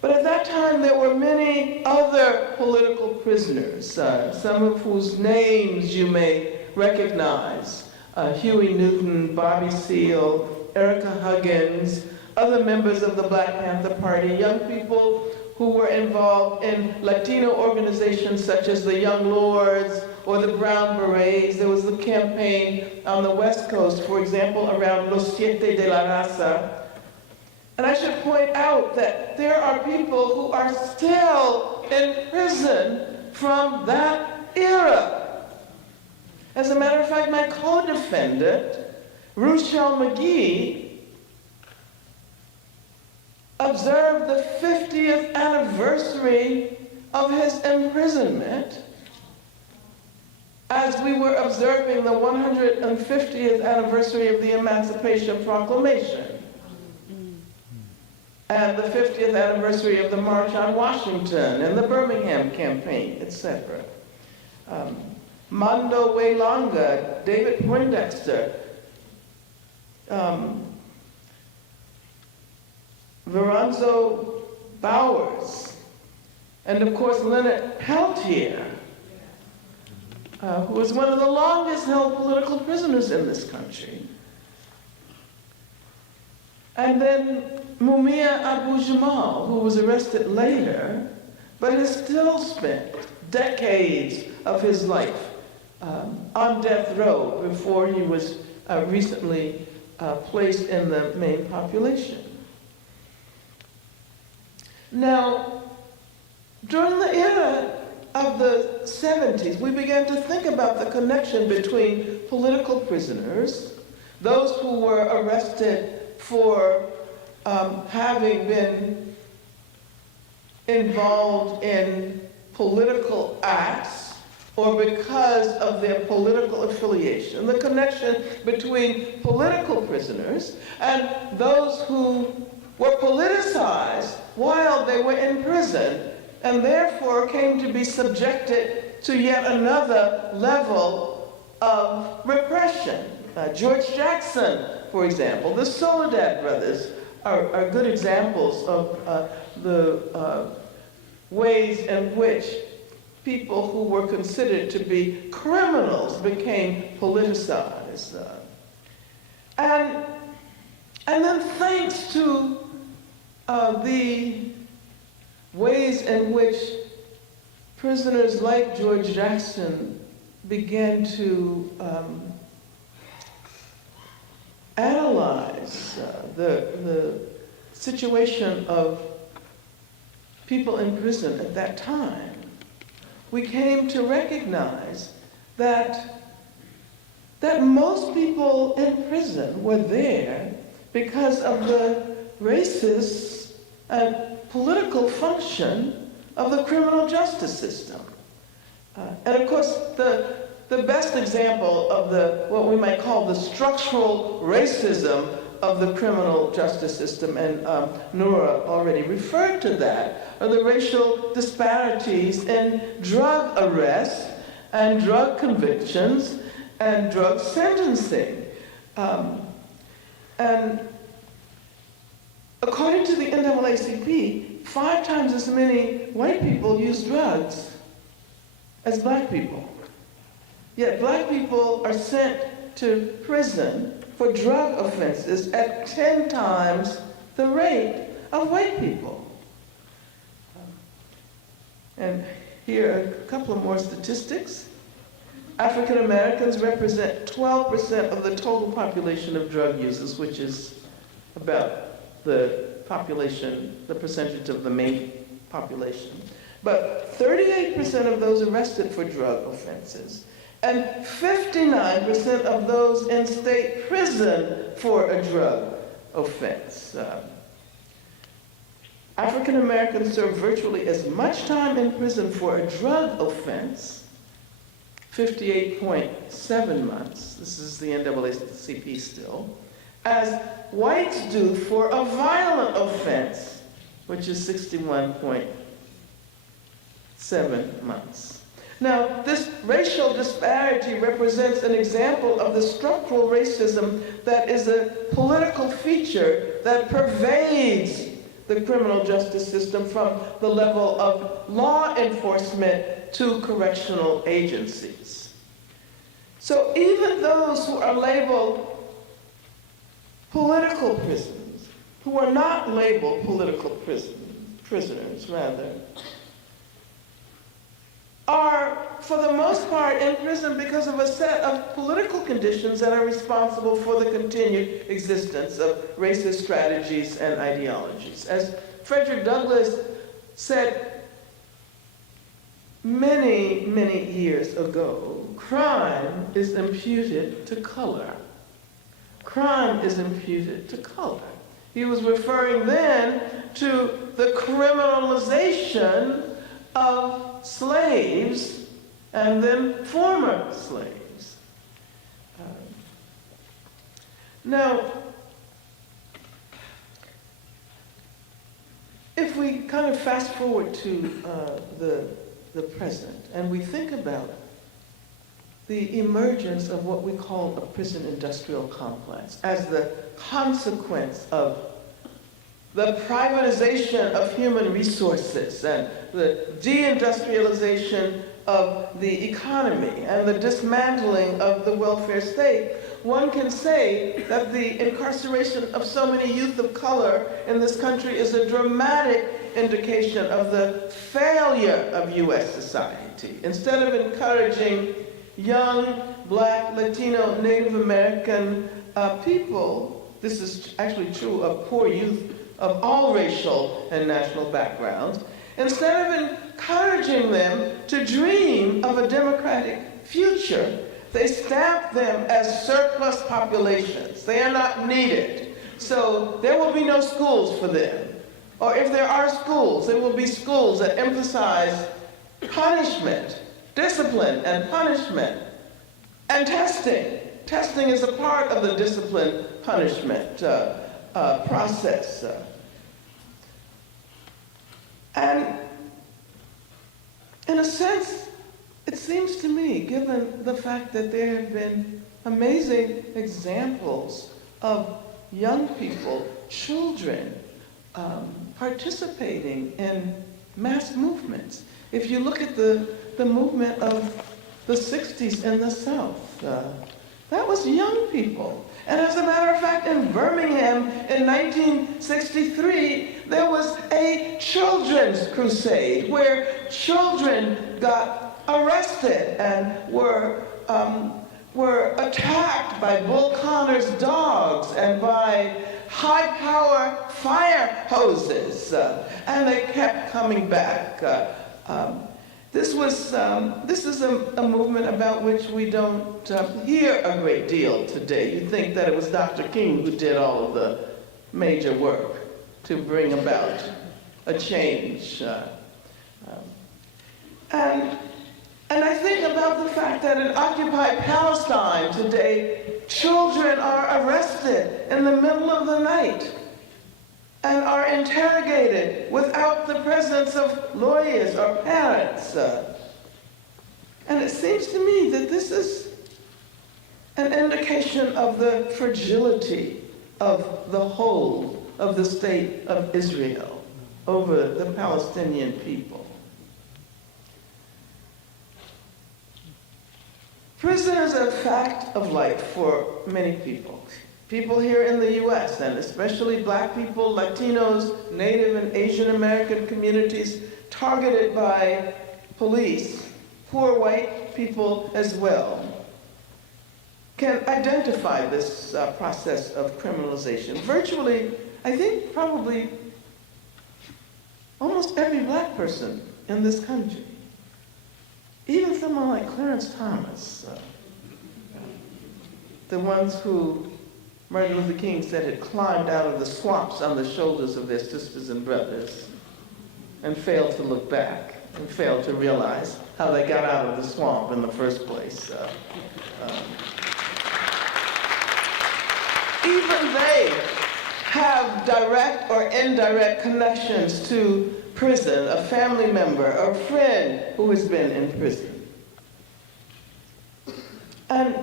But at that time there were many other political prisoners, some of whose names you may recognize. Huey Newton, Bobby Seale, Erica Huggins, other members of the Black Panther Party, young people who were involved in Latino organizations such as the Young Lords or the Brown Berets. There was the campaign on the West Coast, for example, around Los Siete de la Raza. And I should point out that there are people who are still in prison from that era. As a matter of fact, my co-defendant, Ruchell McGee, observed the 50th anniversary of his imprisonment as we were observing the 150th anniversary of the Emancipation Proclamation and the 50th anniversary of the March on Washington and the Birmingham Campaign, etc. Mando Waylanga, David Poindexter, Veronzo Bowers, and of course Leonard Peltier, who was one of the longest held political prisoners in this country. And then Mumia Abu-Jamal, who was arrested later, but has still spent decades of his life on death row before he was recently placed in the main population. Now, during the era of the 70s, we began to think about the connection between political prisoners, those who were arrested for having been involved in political acts or because of their political affiliation, the connection between political prisoners and those who were politicized while they were in prison and therefore came to be subjected to yet another level of repression. George Jackson, for example, the Soledad brothers are good examples of the ways in which people who were considered to be criminals became politicized. And then thanks to the ways in which prisoners like George Jackson began to analyze the situation of people in prison at that time, we came to recognize that most people in prison were there because of the racist and political function of the criminal justice system. And of course, the best example of what we might call the structural racism of the criminal justice system, and Noura already referred to that, are the racial disparities in drug arrests and drug convictions and drug sentencing. And according to the NAACP, 5 times as many white people use drugs as black people. Yet black people are sent to prison for drug offenses at 10 times the rate of white people. And here are a couple of more statistics. African Americans represent 12% of the total population of drug users, which is about the population, the percentage of the main population. But 38% of those arrested for drug offenses, and 59% of those in state prison for a drug offense. African Americans serve virtually as much time in prison for a drug offense, 58.7 months, this is the NAACP still, as whites do for a violent offense, which is 61.7 months. Now, this racial disparity represents an example of the structural racism that is a political feature that pervades the criminal justice system from the level of law enforcement to correctional agencies. So even those who are labeled political prisoners, who are not labeled political prisoners, are, for the most part, in prison because of a set of political conditions that are responsible for the continued existence of racist strategies and ideologies. As Frederick Douglass said many, many years ago, crime is imputed to color. Crime is imputed to color. He was referring then to the criminalization of slaves and then former slaves. Now, if we kind of fast forward to the present and we think about the emergence of what we call a prison industrial complex as the consequence of the privatization of human resources and the deindustrialization of the economy and the dismantling of the welfare state, one can say that the incarceration of so many youth of color in this country is a dramatic indication of the failure of U.S. society. Instead of encouraging young Black, Latino, Native American people, this is actually true of poor youth of all racial and national backgrounds, instead of encouraging them to dream of a democratic future, they stamp them as surplus populations. They are not needed. So there will be no schools for them. Or if there are schools, there will be schools that emphasize punishment, discipline and punishment, and testing. Testing is a part of the discipline punishment process. And in a sense, it seems to me, given the fact that there have been amazing examples of young people, children, participating in mass movements. If you look at the movement of the 60s in the South, that was young people. And as a matter of fact, in Birmingham in 1963, there was a children's crusade where children got arrested and were were attacked by Bull Connor's dogs and by high-power fire hoses, and they kept coming back. This is a movement about which we don't hear a great deal today. You'd think that it was Dr. King who did all of the major work to bring about a change. And I think about the fact that in occupied Palestine today, children are arrested in the middle of the night and are interrogated without the presence of lawyers or parents. And it seems to me that this is an indication of the fragility of the hold of the state of Israel over the Palestinian people. Prison is a fact of life for many people. People here in the US, and especially Black people, Latinos, Native and Asian American communities targeted by police, poor white people as well, can identify this process of criminalization. Virtually, I think probably almost every Black person in this country. Even someone like Clarence Thomas, the ones who Martin Luther King said had climbed out of the swamps on the shoulders of their sisters and brothers and failed to look back and failed to realize how they got out of the swamp in the first place. Even they have direct or indirect connections to prison, a family member or a friend who has been in prison. And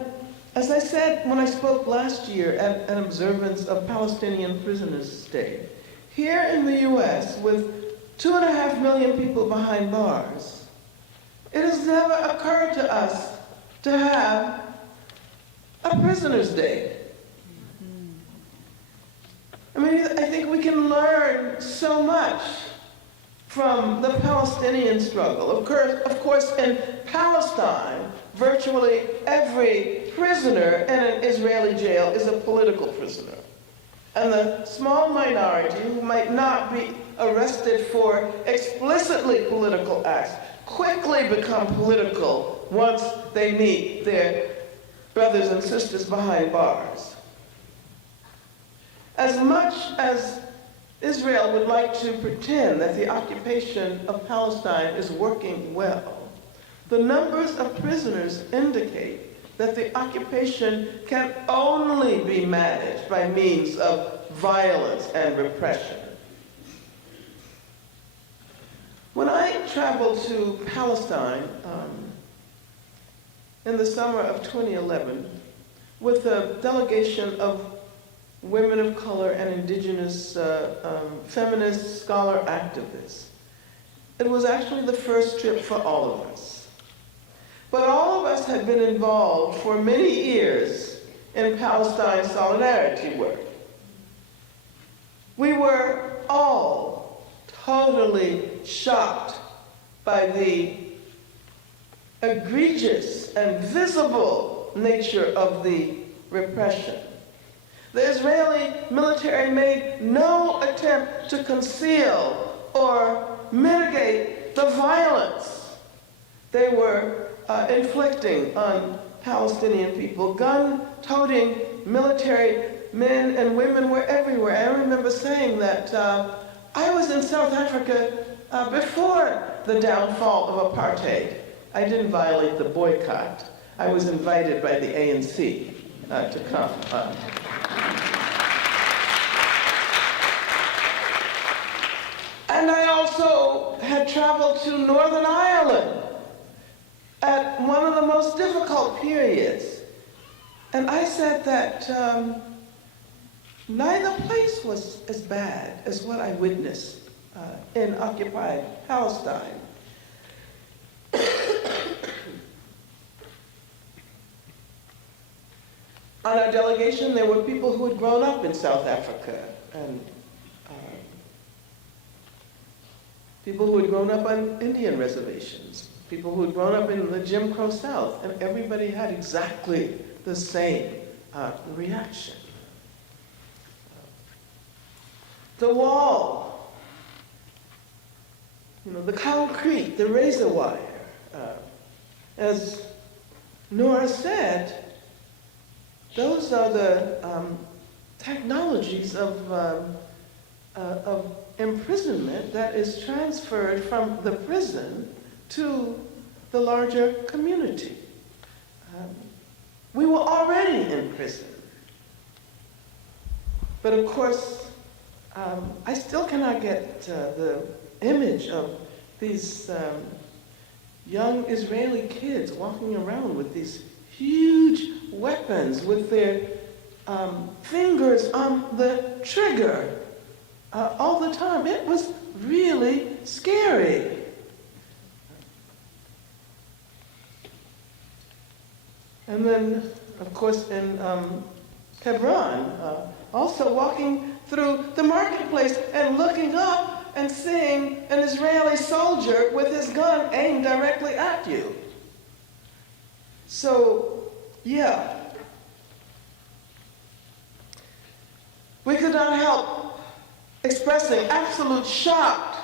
as I said when I spoke last year at an observance of Palestinian Prisoners' Day, here in the US, with 2.5 million people behind bars, it has never occurred to us to have a Prisoners' Day. I mean, I think we can learn so much from the Palestinian struggle. Of course, in Palestine, virtually every prisoner in an Israeli jail is a political prisoner. And the small minority who might not be arrested for explicitly political acts quickly become political once they meet their brothers and sisters behind bars. As much as Israel would like to pretend that the occupation of Palestine is working well, the numbers of prisoners indicate that the occupation can only be managed by means of violence and repression. When I traveled to Palestine in the summer of 2011 with a delegation of women of color and indigenous feminist scholar activists, it was actually the first trip for all of us. But all of us had been involved for many years in Palestine solidarity work. We were all totally shocked by the egregious and visible nature of the repression. The Israeli military made no attempt to conceal or mitigate the violence they were inflicting on Palestinian people. Gun-toting military men and women were everywhere. I remember saying that I was in South Africa before the downfall of apartheid. I didn't violate the boycott. I was invited by the ANC to come. And I also had traveled to Northern Ireland at one of the most difficult periods. And I said that neither place was as bad as what I witnessed in occupied Palestine. On our delegation, there were people who had grown up in South Africa, and people who had grown up on Indian reservations, people who had grown up in the Jim Crow South, and everybody had exactly the same reaction. The wall, the concrete, the razor wire. As Noura said, those are the technologies of imprisonment that is transferred from the prison to the larger community. We were already in prison. But of course, I still cannot get the image of these young Israeli kids walking around with these huge weapons with their fingers on the trigger all the time. It was really scary. And then, of course, in Hebron, also walking through the marketplace and looking up and seeing an Israeli soldier with his gun aimed directly at you. So, yeah. We could not help expressing absolute shock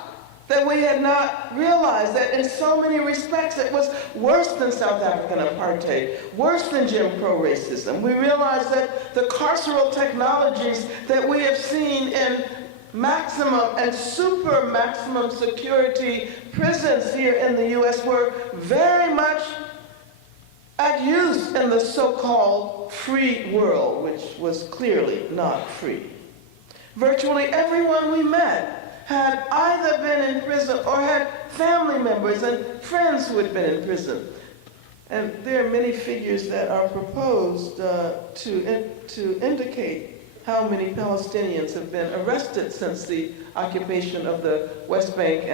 that we had not realized that in so many respects it was worse than South African apartheid, worse than Jim Crow racism. We realized that the carceral technologies that we have seen in maximum and super maximum security prisons here in the US were very much at use in the so-called free world, which was clearly not free. Virtually everyone we met had either been in prison or had family members and friends who had been in prison. And there are many figures that are proposed to indicate how many Palestinians have been arrested since the occupation of the West Bank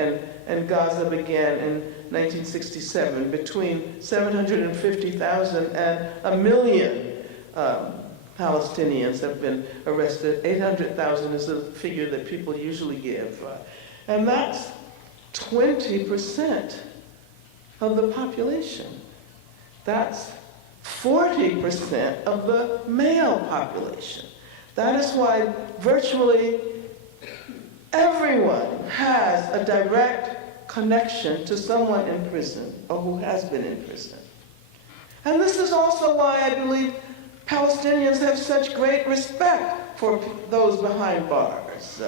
and Gaza began in 1967. Between 750,000 and 1 million Palestinians have been arrested. 800,000 is the figure that people usually give. And that's 20% of the population. That's 40% of the male population. That is why virtually everyone has a direct connection to someone in prison or who has been in prison. And this is also why I believe Palestinians have such great respect for those behind bars.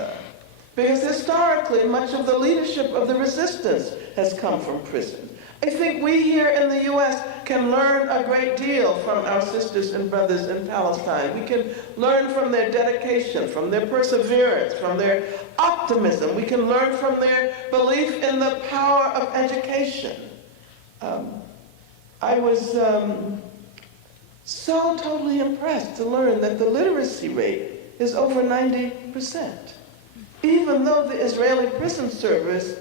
Because historically, much of the leadership of the resistance has come from prison. I think we here in the US can learn a great deal from our sisters and brothers in Palestine. We can learn from their dedication, from their perseverance, from their optimism. We can learn from their belief in the power of education. I was so totally impressed to learn that the literacy rate is over 90%, even though the Israeli prison service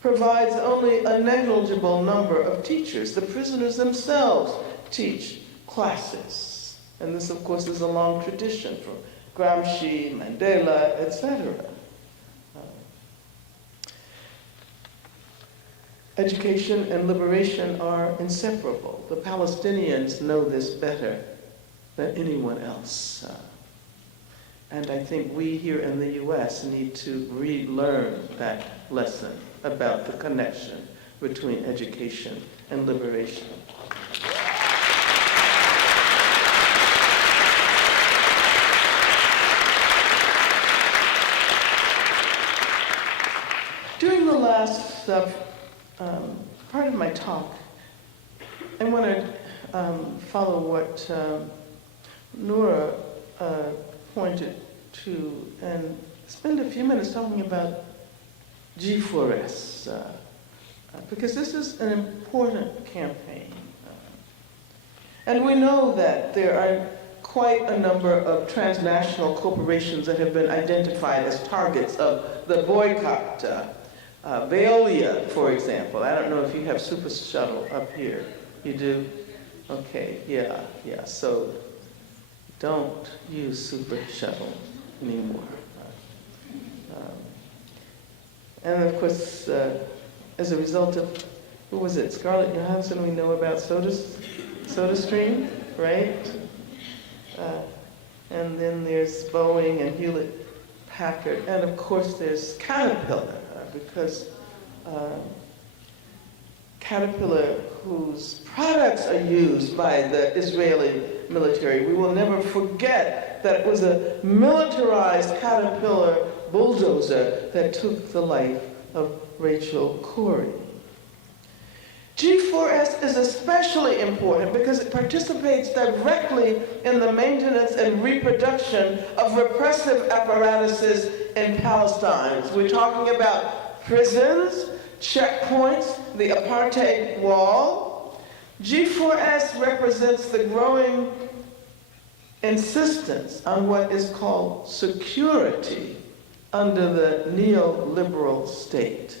provides only a negligible number of teachers. The prisoners themselves teach classes. And this, of course, is a long tradition from Gramsci, Mandela, etc. Education and liberation are inseparable. The Palestinians know this better than anyone else. And I think we here in the US need to relearn that lesson about the connection between education and liberation. During the last part of my talk, I want to follow what Noura pointed to and spend a few minutes talking about G4S, because this is an important campaign. And we know that there are quite a number of transnational corporations that have been identified as targets of the boycott. Veolia, for example. I don't know if you have Super Shuttle up here. You do? Okay, yeah. So don't use Super Shuttle anymore. And of course, as a result of, who was it, Scarlett Johansson, we know about SodaStream, right? And then there's Boeing and Hewlett-Packard, and of course there's Caterpillar, because Caterpillar, whose products are used by the Israeli military. We will never forget that it was a militarized Caterpillar bulldozer that took the life of Rachel Corrie. G4S is especially important because it participates directly in the maintenance and reproduction of repressive apparatuses in Palestine. So we're talking about prisons, checkpoints, the apartheid wall. G4S represents the growing insistence on what is called security under the neoliberal state.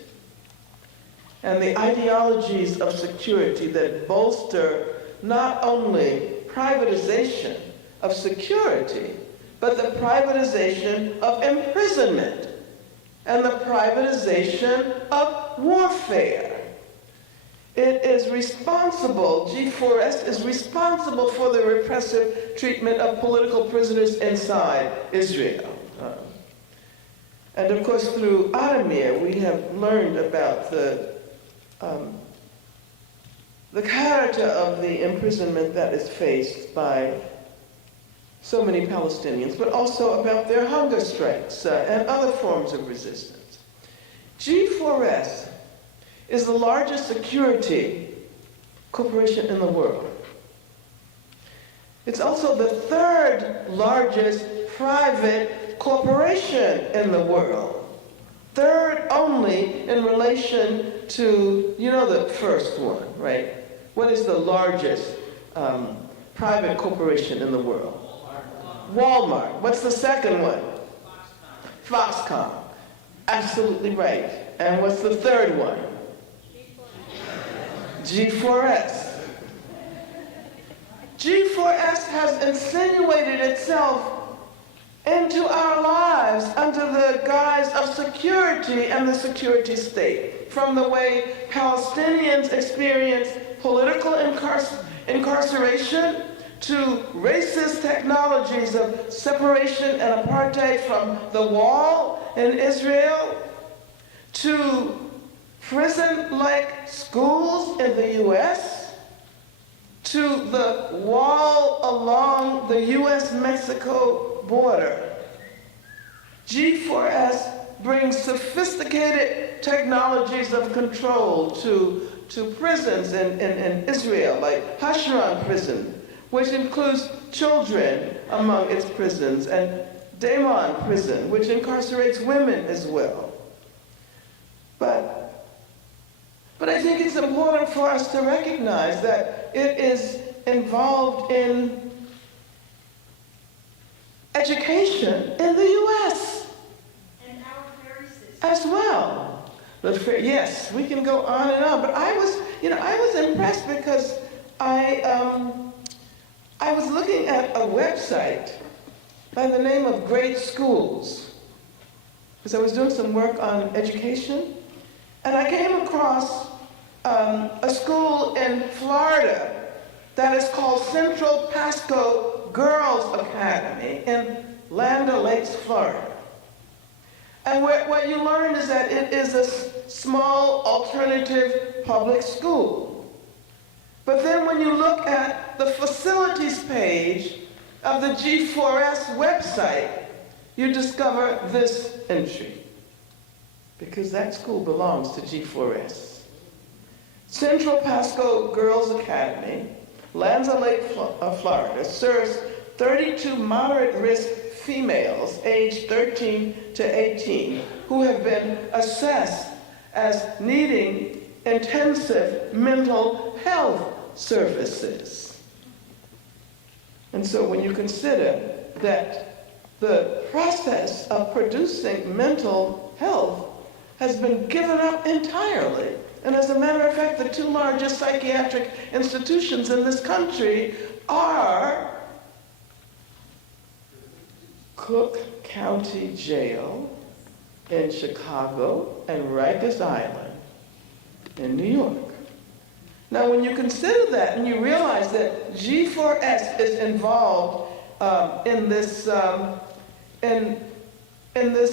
And the ideologies of security that bolster not only privatization of security, but the privatization of imprisonment and the privatization of warfare. It is responsible, G4S is responsible for the repressive treatment of political prisoners inside Israel. And of course, through Adamir, we have learned about the character of the imprisonment that is faced by so many Palestinians, but also about their hunger strikes and other forms of resistance. G4S is the largest security corporation in the world. It's also the third largest private corporation in the world. Third only in relation to, you know, the first one, right? What is the largest private corporation in the world? Walmart. What's the second one? Foxconn. Absolutely right. And what's the third one? G4S. G4S has insinuated itself into our lives under the guise of security and the security state, from the way Palestinians experience political incarceration to racist technologies of separation and apartheid from the wall in Israel, to prison-like schools in the US, to the wall along the US-Mexico border. G4S brings sophisticated technologies of control to prisons in Israel, like Hashran prison, which includes children among its prisons, and Damon prison, which incarcerates women as well. But I think it's important for us to recognize that it is involved in education in the U.S. And our ferry system. as well. Yes, we can go on and on. But I was impressed because I was looking at a website by the name of Great Schools, because I was doing some work on education, and I came across a school in Florida that is called Central Pasco Girls Academy in Land O'Lakes, Florida. And what you learn is that it is a small alternative public school. But then when you look at the facilities page of the G4S website, you discover this entry, because that school belongs to G4S. Central Pasco Girls Academy, Land O'Lakes, Florida, serves 32 moderate-risk females aged 13 to 18 who have been assessed as needing intensive mental health services. And so when you consider that the process of producing mental health has been given up entirely, and as a matter of fact, the two largest psychiatric institutions in this country are Cook County Jail in Chicago and Rikers Island in New York. Now, when you consider that and you realize that G4S is involved in this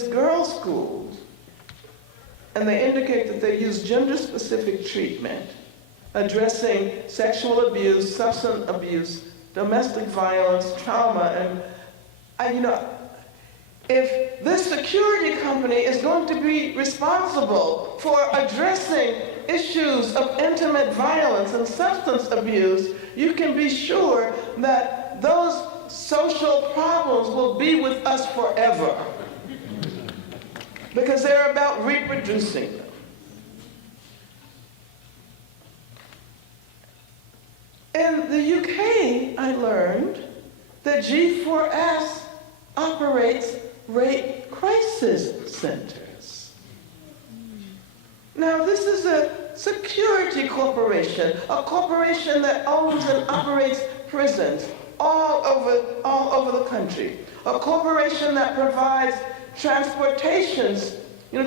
girls' school, and they indicate that they use gender-specific treatment, addressing sexual abuse, substance abuse, domestic violence, trauma, and if this security company is going to be responsible for addressing issues of intimate violence and substance abuse, you can be sure that those social problems will be with us forever, because they're about reproducing them. In the UK, I learned that G4S operates rape crisis centers. Now, this is a security corporation, a corporation that owns and operates prisons all over the country, a corporation that provides transportations,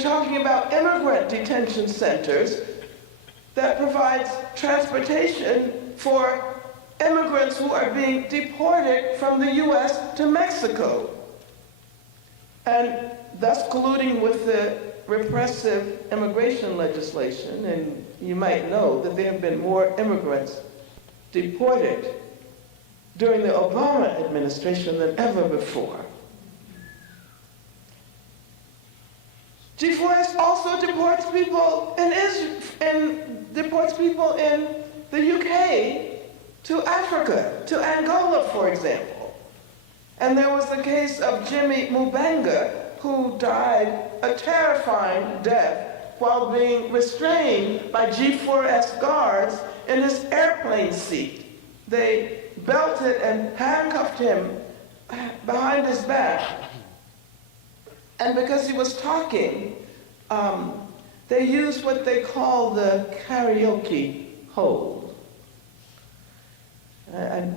talking about immigrant detention centers, that provides transportation for immigrants who are being deported from the US to Mexico, and thus colluding with the repressive immigration legislation. And you might know that there have been more immigrants deported during the Obama administration than ever before. G4S also deports people in Israel, and deports people in the UK to Africa, to Angola, for example. And there was the case of Jimmy Mubanga, who died a terrifying death while being restrained by G4S guards in his airplane seat. They belted and handcuffed him behind his back. And because he was talking, they used what they call the karaoke hold. And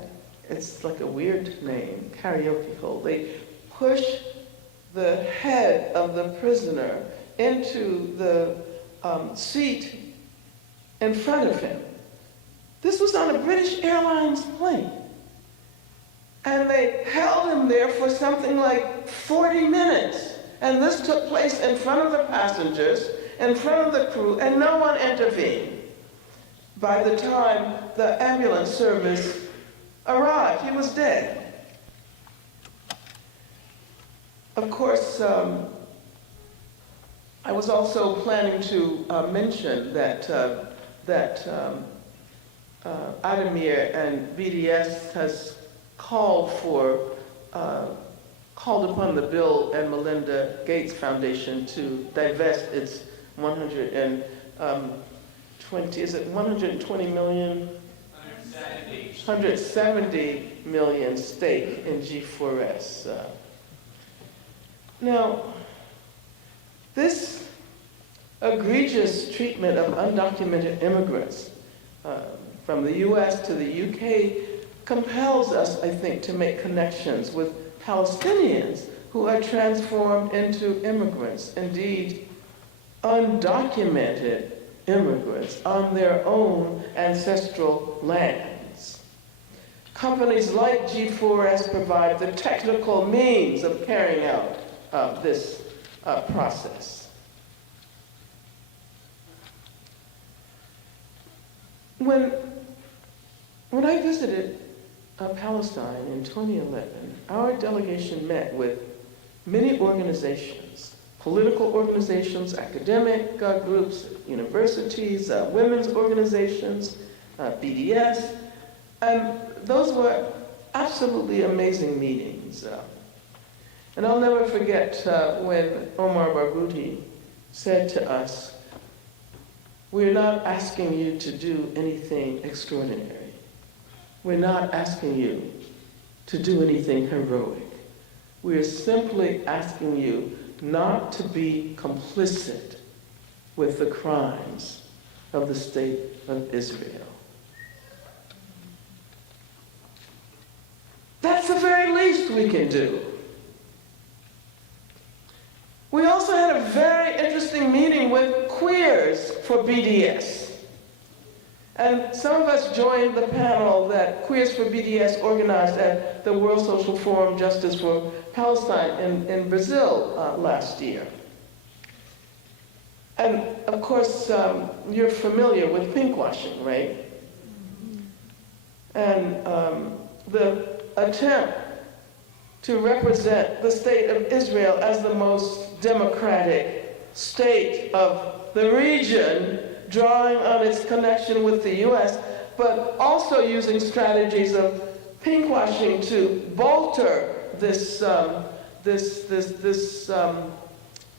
it's like a weird name, karaoke hold. They push the head of the prisoner into the seat in front of him. This was on a British Airlines plane. And they held him there for something like 40 minutes. And this took place in front of the passengers, in front of the crew, and no one intervened. By the time the ambulance service arrived, he was dead. Of course, I was also planning to mention that Ademir and BDS has called upon the Bill and Melinda Gates Foundation to divest its 120 million? 170 million stake in G4S. Now, this egregious treatment of undocumented immigrants from the US to the UK compels us, I think, to make connections with Palestinians who are transformed into immigrants, indeed undocumented immigrants on their own ancestral lands. Companies like G4S provide the technical means of carrying out this process. When I visited Palestine in 2011, our delegation met with many organizations, political organizations, academic groups, universities, women's organizations, BDS, and those were absolutely amazing meetings. And I'll never forget when Omar Barghouti said to us, "We're not asking you to do anything extraordinary. We're not asking you to do anything heroic. We're simply asking you not to be complicit with the crimes of the state of Israel." That's the very least we can do. We also had a very Queers for BDS. And some of us joined the panel that Queers for BDS organized at the World Social Forum Justice for Palestine in Brazil last year. And of course, you're familiar with pinkwashing, right? And the attempt to represent the state of Israel as the most democratic state of the region, drawing on its connection with the US, but also using strategies of pinkwashing to bolster this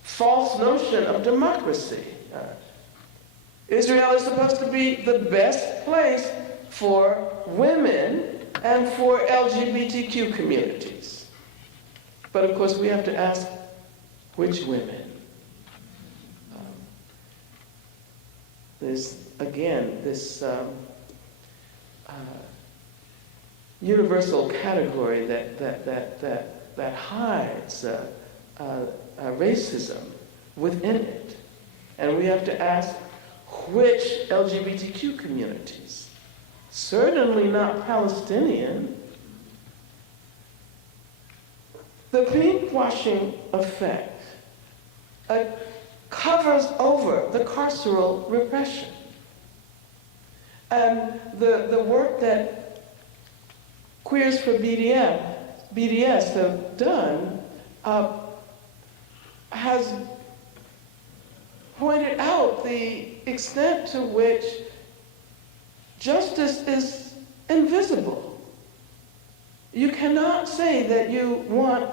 false notion of democracy. Israel is supposed to be the best place for women and for LGBTQ communities. But of course, we have to ask, which women? There's, again, this universal category that hides racism within it. And we have to ask, which LGBTQ communities? Certainly not Palestinian. The pinkwashing effect covers over the carceral repression. And the work that Queers for BDS have done has pointed out the extent to which justice is invisible. You cannot say that you want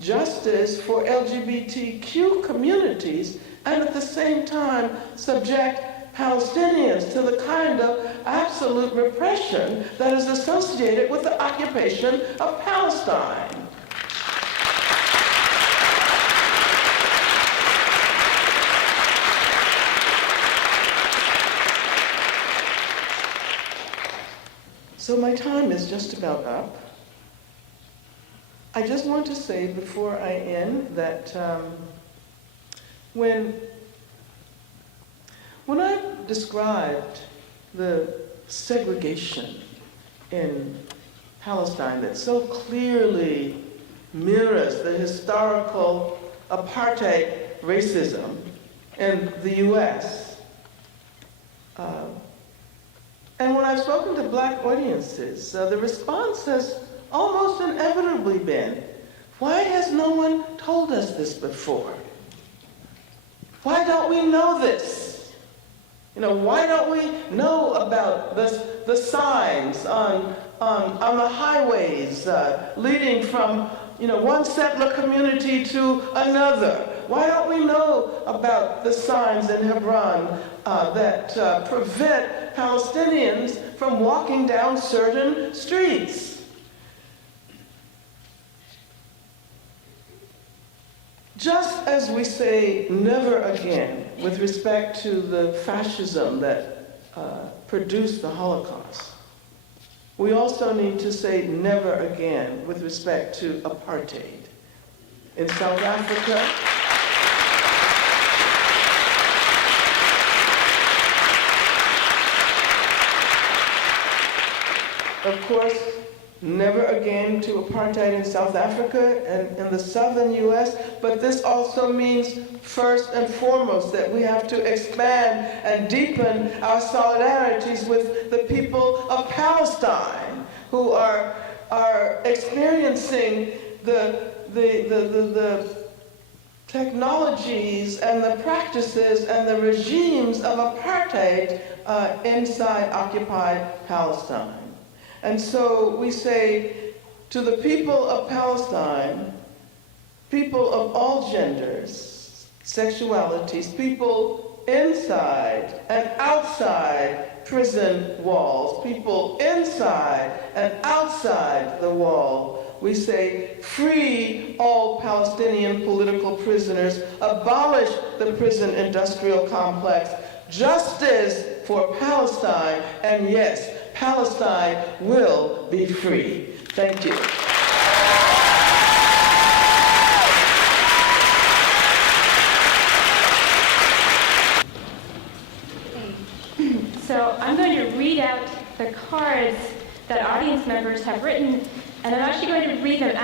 justice for LGBTQ communities and at the same time subject Palestinians to the kind of absolute repression that is associated with the occupation of Palestine. So my time is just about up. I just want to say before I end that when I described the segregation in Palestine that so clearly mirrors the historical apartheid racism in the US, and when I've spoken to Black audiences, the response has almost inevitably been, why has no one told us this before? Why don't we know this? Why don't we know about the signs on the highways leading from one settler community to another? Why don't we know about the signs in Hebron that prevent Palestinians from walking down certain streets? Just as we say never again with respect to the fascism that produced the Holocaust, we also need to say never again with respect to apartheid. In South Africa, of course, never again to apartheid in South Africa and in the southern US, but this also means first and foremost that we have to expand and deepen our solidarities with the people of Palestine who are experiencing the technologies and the practices and the regimes of apartheid inside occupied Palestine. And so we say to the people of Palestine, people of all genders, sexualities, people inside and outside prison walls, people inside and outside the wall, we say, free all Palestinian political prisoners, abolish the prison industrial complex, justice for Palestine, and yes, Palestine will be free. Thank you. so I'm going to read out the cards that audience members have written, and I'm actually going to read them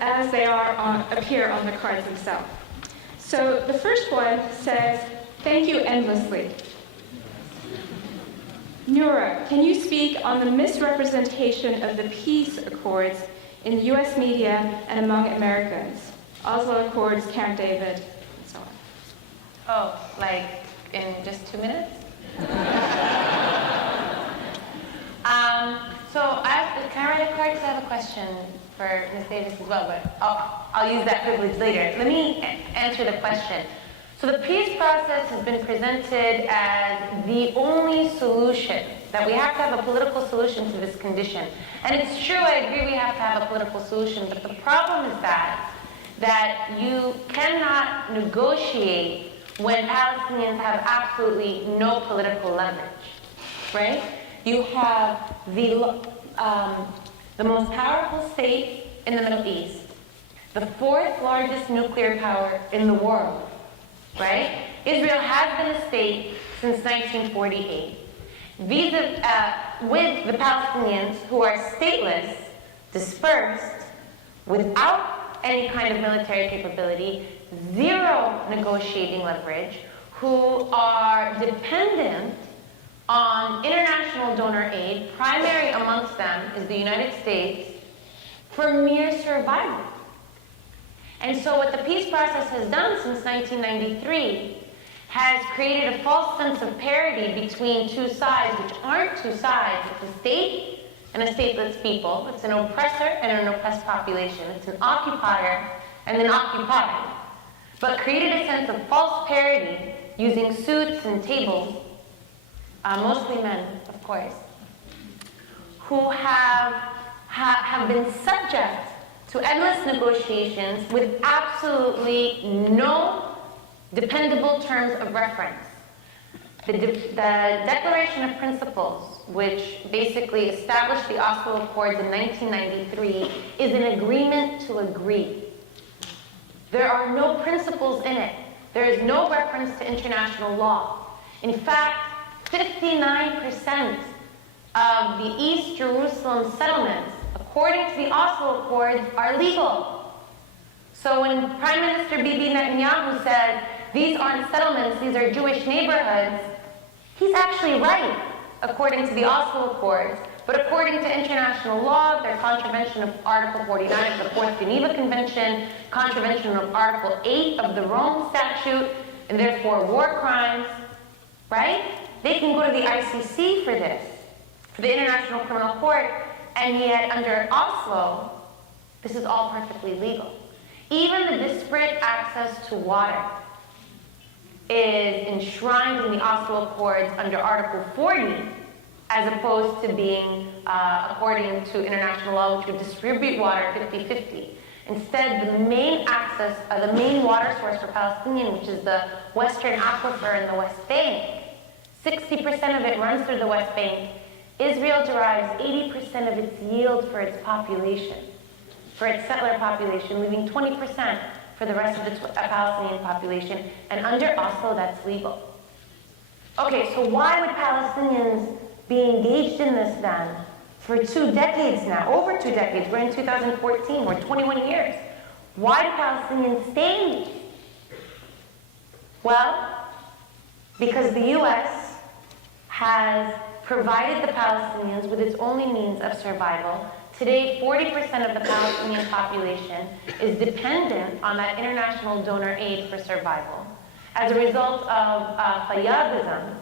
as they appear on the cards themselves. So the first one says, "Thank you endlessly." Noura, can you speak on the misrepresentation of the peace accords in the U.S. media and among Americans? Oslo Accords, Camp David, and so on. Oh, like in just 2 minutes? Can I write a card? Because I have a question for Ms. Davis as well, but I'll use that privilege later. Let me answer the question. So the peace process has been presented as the only solution, that we have to have a political solution to this condition. And it's true, I agree we have to have a political solution, but the problem is that you cannot negotiate when Palestinians have absolutely no political leverage, right? You have the most powerful state in the Middle East, the fourth largest nuclear power in the world, right? Israel has been a state since 1948. With the Palestinians, who are stateless, dispersed, without any kind of military capability, zero negotiating leverage, who are dependent on international donor aid, primary amongst them is the United States, for mere survival. And so what the peace process has done since 1993 has created a false sense of parity between two sides, which aren't two sides. It's a state and a stateless people. It's an oppressor and an oppressed population. It's an occupier and an occupied. But created a sense of false parity using suits and tables, mostly men, of course, who have been subject to endless negotiations with absolutely no dependable terms of reference. The Declaration of Principles, which basically established the Oslo Accords in 1993, is an agreement to agree. There are no principles in it. There is no reference to international law. In fact, 59% of the East Jerusalem settlements, according to the Oslo Accords, are legal. So when Prime Minister Bibi Netanyahu says, these aren't settlements, these are Jewish neighborhoods, he's actually right, according to the Oslo Accords. But according to international law, they're contravention of Article 49 of the Fourth Geneva Convention, contravention of Article 8 of the Rome Statute, and therefore war crimes, right? They can go to the ICC for this, for the International Criminal Court, and yet under Oslo, this is all perfectly legal. Even the disparate access to water is enshrined in the Oslo Accords under Article 40, as opposed to being, according to international law, which would distribute water 50-50. Instead, the main access, the main water source for Palestinians, which is the Western Aquifer in the West Bank, 60% of it runs through the West Bank. Israel derives 80% of its yield for its population, for its settler population, leaving 20% for the rest of the Palestinian population. And under Oslo, that's legal. Okay, so why would Palestinians be engaged in this then for 2 decades now, over 2 decades? We're in 2014, we're 21 years. Why do Palestinians stay in these? Well, because the U.S. has provided the Palestinians with its only means of survival. Today, 40% of the Palestinian population is dependent on that international donor aid for survival. As a result of Fayyadism,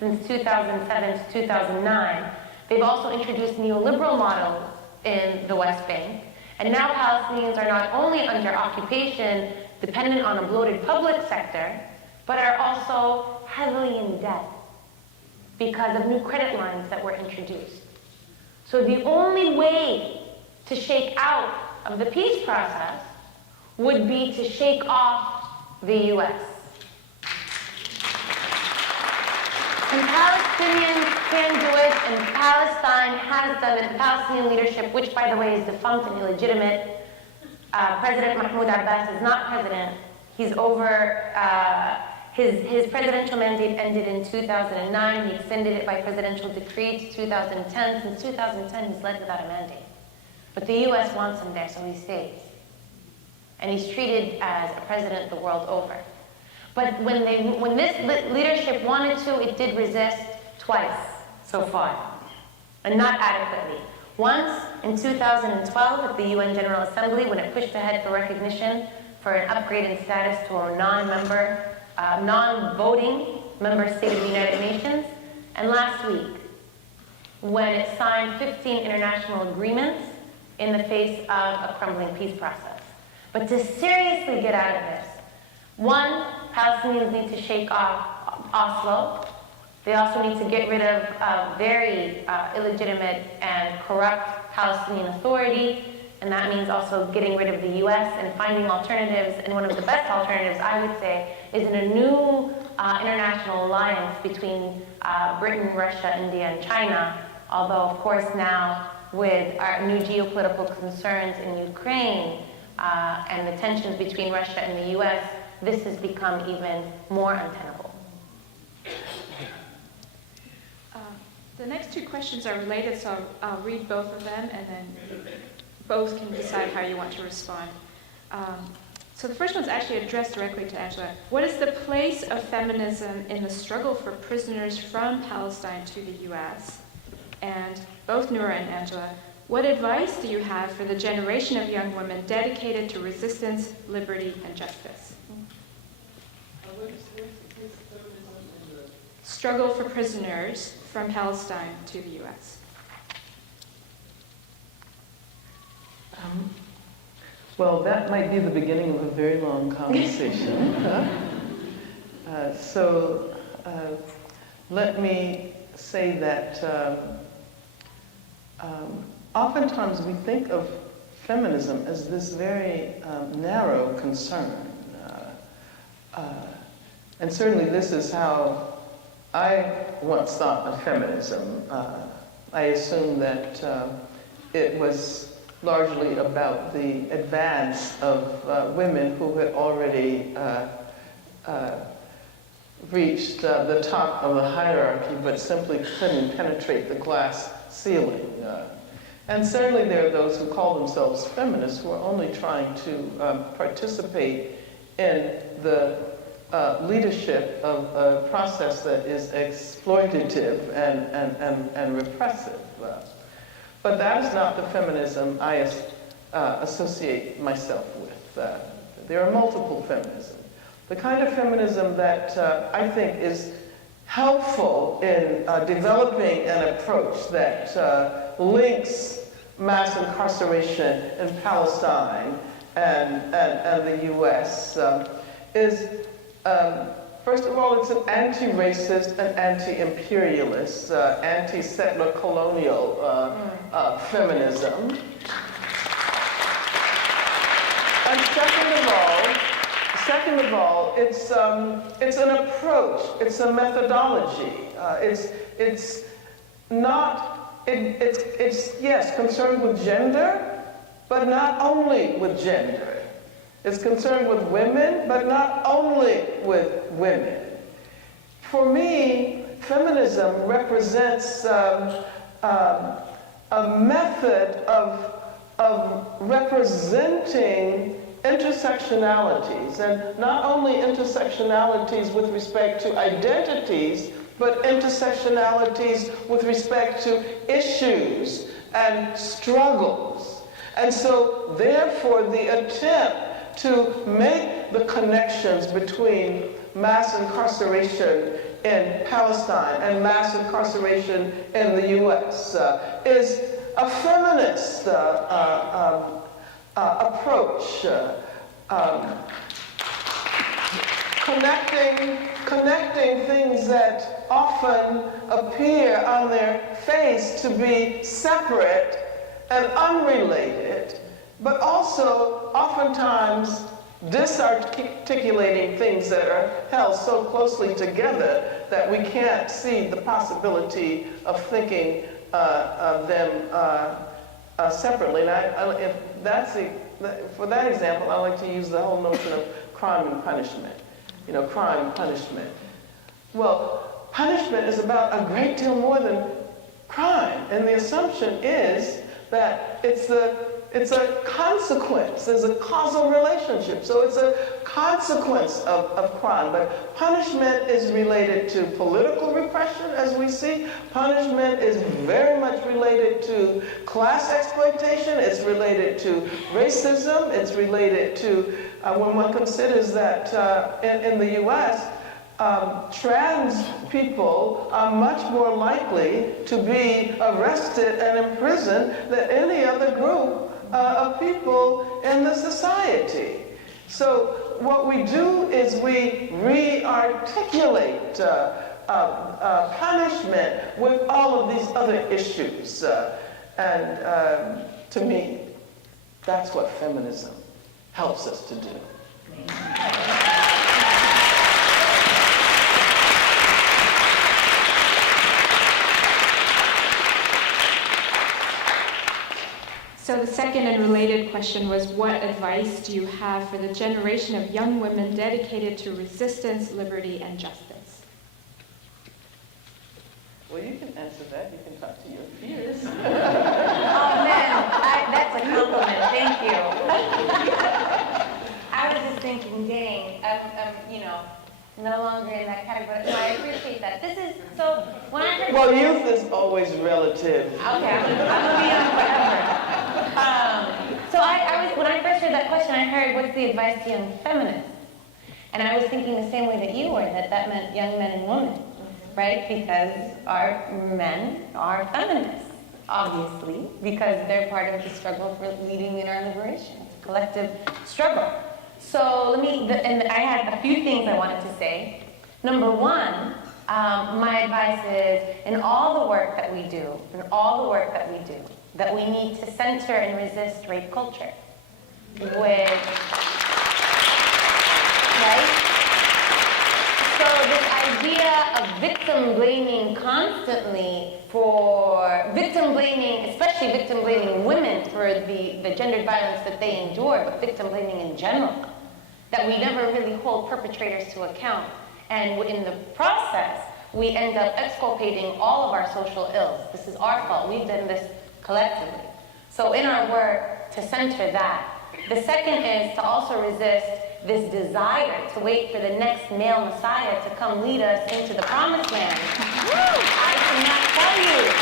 since 2007 to 2009, they've also introduced neoliberal models in the West Bank. And now Palestinians are not only under occupation, dependent on a bloated public sector, but are also heavily in debt because of new credit lines that were introduced. So the only way to shake out of the peace process would be to shake off the U.S. And Palestinians can do it, and Palestine has done it. The Palestinian leadership, which by the way is defunct and illegitimate, President Mahmoud Abbas is not president. He's over His presidential mandate ended in 2009. He extended it by presidential decree to 2010. Since 2010, he's led without a mandate. But the U.S. wants him there, so he stays. And he's treated as a president the world over. But when this leadership wanted to, it did resist twice so far, and not adequately. Once in 2012 at the UN General Assembly, when it pushed ahead for recognition for an upgrade in status to a non-voting member state of the United Nations, and last week, when it signed 15 international agreements in the face of a crumbling peace process. But to seriously get out of this, one, Palestinians need to shake off Oslo. They also need to get rid of very illegitimate and corrupt Palestinian Authority, and that means also getting rid of the U.S. and finding alternatives. And one of the best alternatives, I would say, is in a new international alliance between Britain, Russia, India, and China. Although, of course, now with our new geopolitical concerns in Ukraine and the tensions between Russia and the U.S., this has become even more untenable. The next two questions are related, so I'll read both of them, and then both can decide how you want to respond. So the first one's actually addressed directly to Angela. What is the place of feminism in the struggle for prisoners from Palestine to the U.S.? And both Noura and Angela, what advice do you have for the generation of young women dedicated to resistance, liberty, and justice? Struggle for prisoners from Palestine to the U.S. Well, that might be the beginning of a very long conversation. Let me say that oftentimes we think of feminism as this very narrow concern. And certainly this is how I once thought of feminism. I assumed that it was largely about the advance of women who had already reached the top of the hierarchy but simply couldn't penetrate the glass ceiling. And certainly there are those who call themselves feminists who are only trying to participate in the leadership of a process that is exploitative and repressive. But that is not the feminism I associate myself with. There are multiple feminisms. The kind of feminism that I think is helpful in developing an approach that links mass incarceration in Palestine and the U.S. Is first of all, it's an anti-racist and anti-imperialist, anti-settler colonial feminism. And second of all, it's an approach. It's a methodology. It's yes, concerned with gender, but not only with gender. It's concerned with women, but not only with women. For me, feminism represents a method of representing intersectionalities, and not only intersectionalities with respect to identities, but intersectionalities with respect to issues and struggles. And so, therefore, the attempt to make the connections between mass incarceration in Palestine and mass incarceration in the U.S. Is a feminist approach, connecting things that often appear on their face to be separate and unrelated, but also oftentimes disarticulating things that are held so closely together that we can't see the possibility of thinking of them separately. And for that example, I like to use the whole notion of crime and punishment. crime, punishment. Well, punishment is about a great deal more than crime, and the assumption is that it's a consequence. There's a causal relationship, so it's a consequence of crime. But punishment is related to political repression, as we see. Punishment is very much related to class exploitation. It's related to racism. It's related to, when one considers that in the U.S., trans people are much more likely to be arrested and imprisoned than any other group of people in the society. So what we do is we re-articulate punishment with all of these other issues. And to me, that's what feminism helps us to do. So the second and related question was, what advice do you have for the generation of young women dedicated to resistance, liberty, and justice? Well, you can answer that. You can talk to your peers. Oh man, that's a compliment. Thank you. I was just thinking, dang, I'm no longer in that category. So I appreciate that. This is so. When I heard Well, youth is always relative. Okay, I'm gonna be on forever. So when I first heard that question, I heard, what's the advice to young feminists? And I was thinking the same way that you were, that meant young men and women, right? Because our men are feminists, obviously, because they're part of the struggle for leading in our liberation. It's a collective struggle. So and I had a few things I wanted to say. Number one, my advice is, in all the work that we do, that we need to center and resist rape culture. Right? So this idea of victim blaming constantly especially victim blaming women for the gendered violence that they endure, but victim blaming in general, that we never really hold perpetrators to account. And in the process, we end up exculpating all of our social ills. This is our fault. We've done this collectively. So in our work, to center that. The second is to also resist this desire to wait for the next male messiah to come lead us into the promised land. I cannot tell you.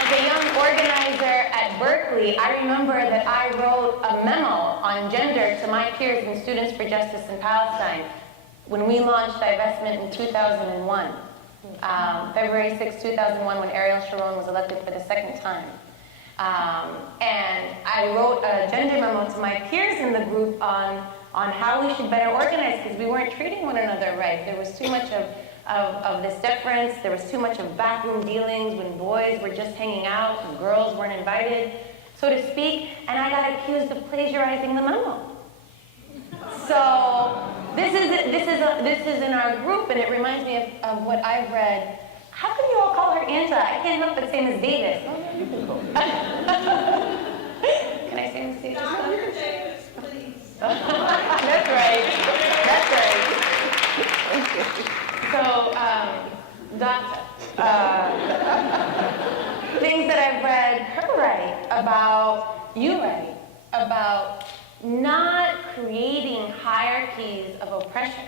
As a young organizer at Berkeley, I remember that I wrote a memo on gender to my peers and Students for Justice in Palestine when we launched divestment in 2001. February 6, 2001, when Ariel Sharon was elected for the second time. And I wrote a gender memo to my peers in the group on how we should better organize, because we weren't treating one another right. There was too much of this deference. There was too much of backroom dealings when boys were just hanging out and girls weren't invited, so to speak. And I got accused of plagiarizing the memo. So this is in our group, and it reminds me of what I've read. How can you all call her Angela? I can't help but say Ms. Davis. Oh, no, you can call me. Can I say Ms. Davis? Dr. Davis, please. That's right. So, Doctor, things that I've read her write about, you write, about not creating hierarchies of oppression.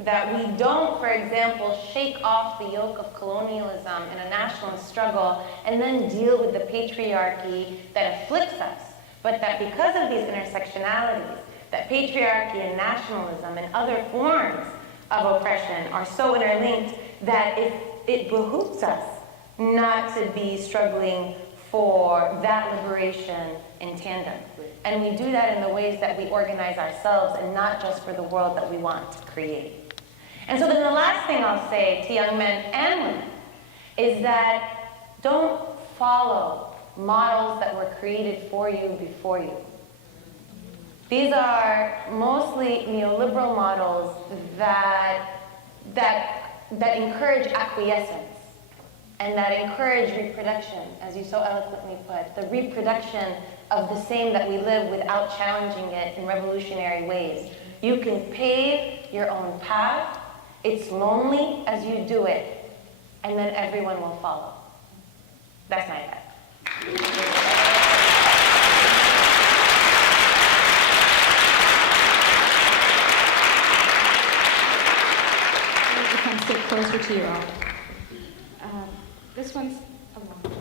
That we don't, for example, shake off the yoke of colonialism in a nationalist struggle and then deal with the patriarchy that afflicts us. But that because of these intersectionalities, that patriarchy and nationalism and other forms of oppression are so interlinked that it behooves us not to be struggling for that liberation in tandem. And we do that in the ways that we organize ourselves and not just for the world that we want to create. And so then the last thing I'll say to young men and women is that don't follow models that were created for you before you. These are mostly neoliberal models that encourage acquiescence and that encourage reproduction, as you so eloquently put, the reproduction of the same that we live without challenging it in revolutionary ways. You can pave your own path. It's lonely as you do it, and then everyone will follow. That's my advice. Come sit closer to you all. This one's a long one,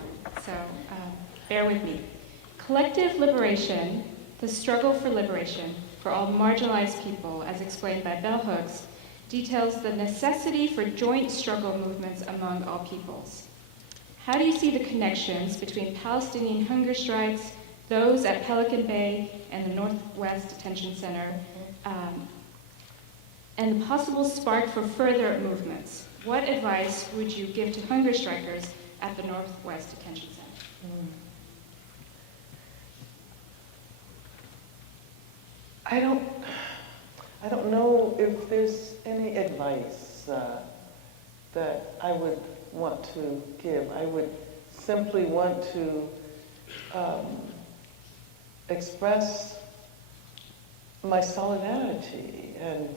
so bear with me. Collective liberation, the struggle for liberation for all marginalized people, as explained by bell hooks, details the necessity for joint struggle movements among all peoples. How do you see the connections between Palestinian hunger strikes, those at Pelican Bay and the Northwest Detention Center, and the possible spark for further movements? What advice would you give to hunger strikers at the Northwest Detention Center? I don't know if there's any advice that I would want to give. I would simply want to express my solidarity. And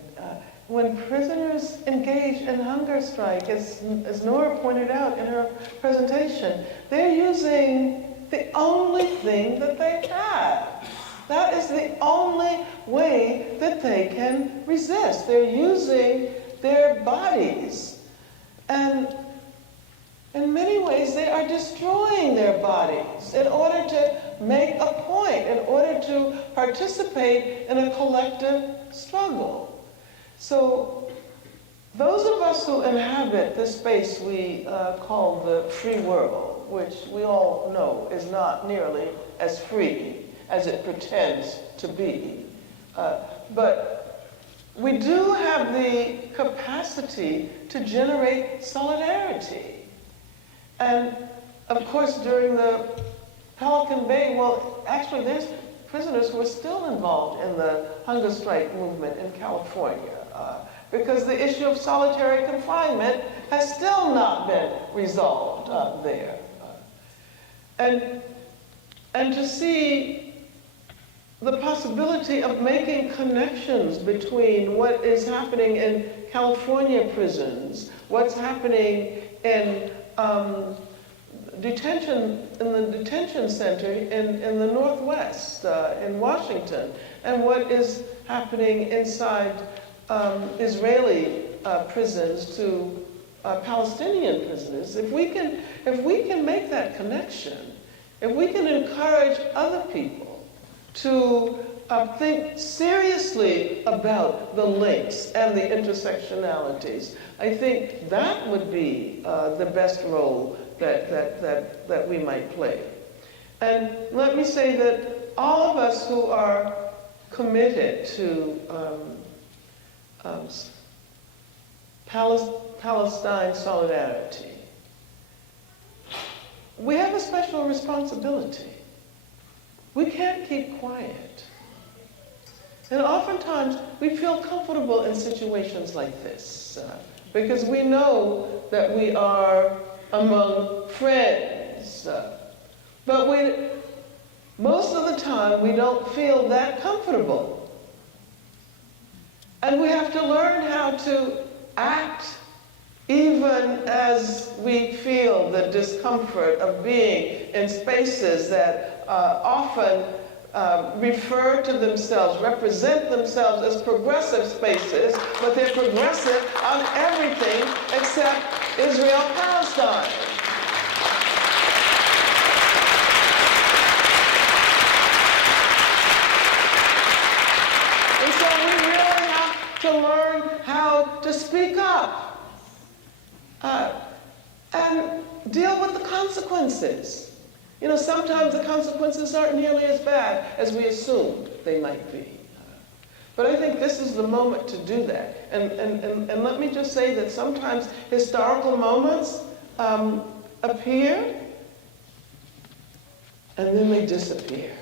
when prisoners engage in hunger strike, as Noura pointed out in her presentation, they're using the only thing that they have. That is the only way that they can resist. They're using their bodies. And in many ways, they are destroying their bodies in order to make a point, in order to participate in a collective struggle. So those of us who inhabit this space we call the free world, which we all know is not nearly as free as it pretends to be. But we do have the capacity to generate solidarity. And of course, during the Pelican Bay, well, actually there's prisoners who are still involved in the hunger strike movement in California because the issue of solitary confinement has still not been resolved there. And to see the possibility of making connections between what is happening in California prisons, what's happening in detention, in the detention center in the Northwest, in Washington, and what is happening inside Israeli prisons to Palestinian prisoners. If we can make that connection, if we can encourage other people to think seriously about the links and the intersectionalities, I think that would be the best role that we might play. And let me say that all of us who are committed to Palestine solidarity, we have a special responsibility. We can't keep quiet. And oftentimes, we feel comfortable in situations like this because we know that we are among friends. But most of the time, we don't feel that comfortable. And we have to learn how to act even as we feel the discomfort of being in spaces that often refer to themselves, represent themselves as progressive spaces, but they're progressive on everything except Israel-Palestine. And so we really have to learn how to speak up and deal with the consequences. You know, sometimes the consequences aren't nearly as bad as we assumed they might be. But I think this is the moment to do that. And let me just say that sometimes historical moments appear and then they disappear.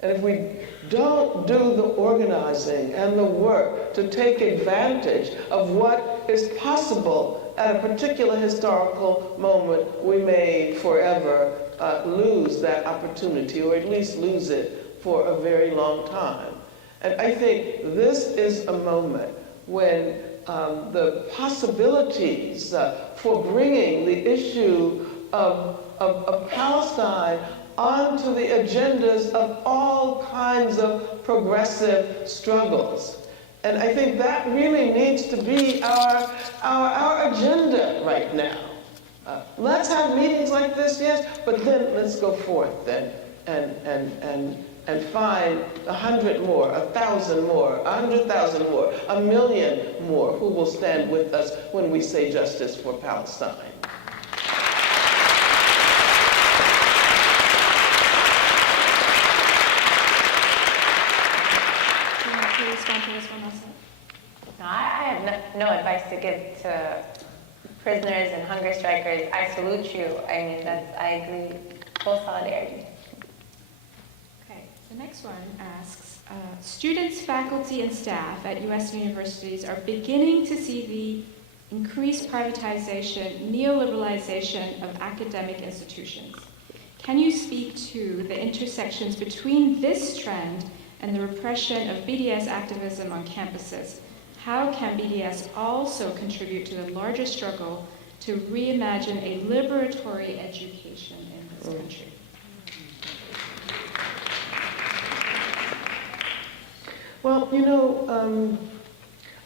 And if we don't do the organizing and the work to take advantage of what is possible at a particular historical moment, we may forever lose that opportunity, or at least lose it for a very long time. And I think this is a moment when the possibilities for bringing the issue of Palestine onto the agendas of all kinds of progressive struggles. And I think that really needs to be our agenda right now. Let's have meetings like this, yes, but then let's go forth and find 100 more, 1,000 more, 100,000 more, 1,000,000 more who will stand with us when we say justice for Palestine. No, I have no advice to give to prisoners and hunger strikers. I salute you. I mean, I agree. Full solidarity. Okay, the next one asks, students, faculty, and staff at U.S. universities are beginning to see the increased privatization, neoliberalization of academic institutions. Can you speak to the intersections between this trend and the repression of BDS activism on campuses? How can BDS also contribute to the larger struggle to reimagine a liberatory education in this country? Well, you know,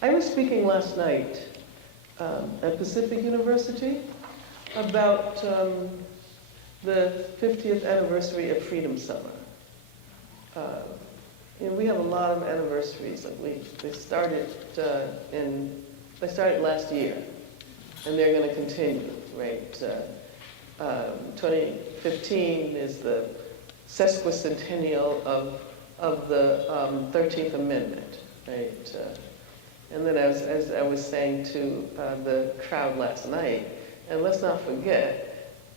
I was speaking last night at Pacific University about the 50th anniversary of Freedom Summer. You know, we have a lot of anniversaries. They started last year, and they're going to continue, right? 2015 is the sesquicentennial of the 13th Amendment, right? And then as I was saying to the crowd last night, and let's not forget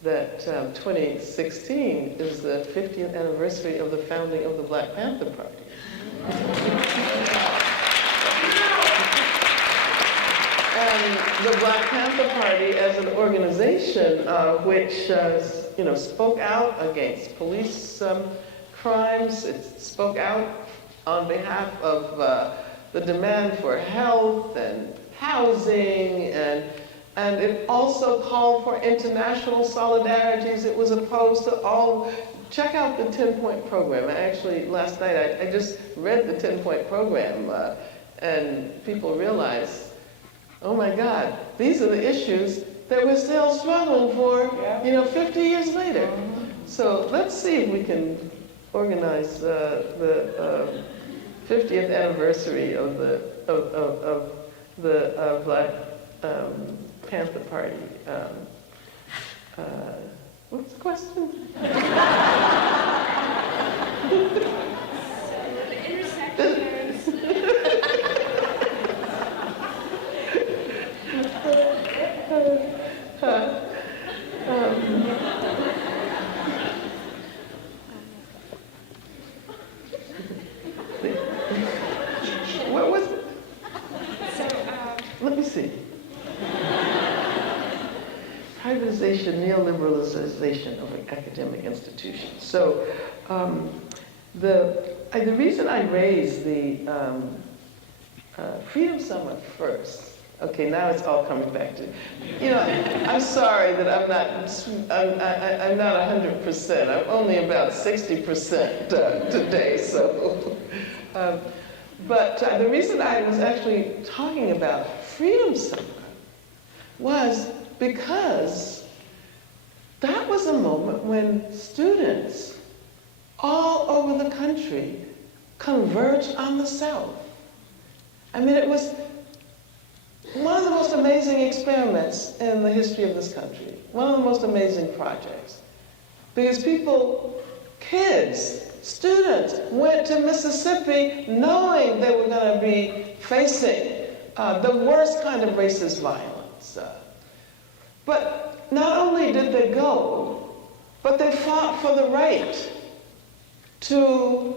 that 2016 is the 50th anniversary of the founding of the Black Panther Party. And the Black Panther Party as an organization which you know, spoke out against police crimes, it spoke out on behalf of the demand for health and housing, and it also called for international solidarities. It was opposed to all. Check out the 10-point program. Actually, last night I just read the 10-point program, and people realized, oh my God, these are the issues that we're still struggling for, you know, 50 years later. So let's see if we can organize the 50th anniversary of the Black Panther Party. What's the question? The intersections. What was it? So, Let me see. Privatization, neoliberalization of academic institutions. So the reason I raised the Freedom Summer first, okay, now it's all coming back to, you know, I'm sorry that I'm not 100%. I'm only about 60% today, so. But the reason I was actually talking about Freedom Summer was because that was a moment when students all over the country converged on the South. I mean, it was one of the most amazing experiments in the history of this country, one of the most amazing projects. Because people, kids, students, went to Mississippi knowing they were going to be facing the worst kind of racist violence. But not only did they go, but they fought for the right to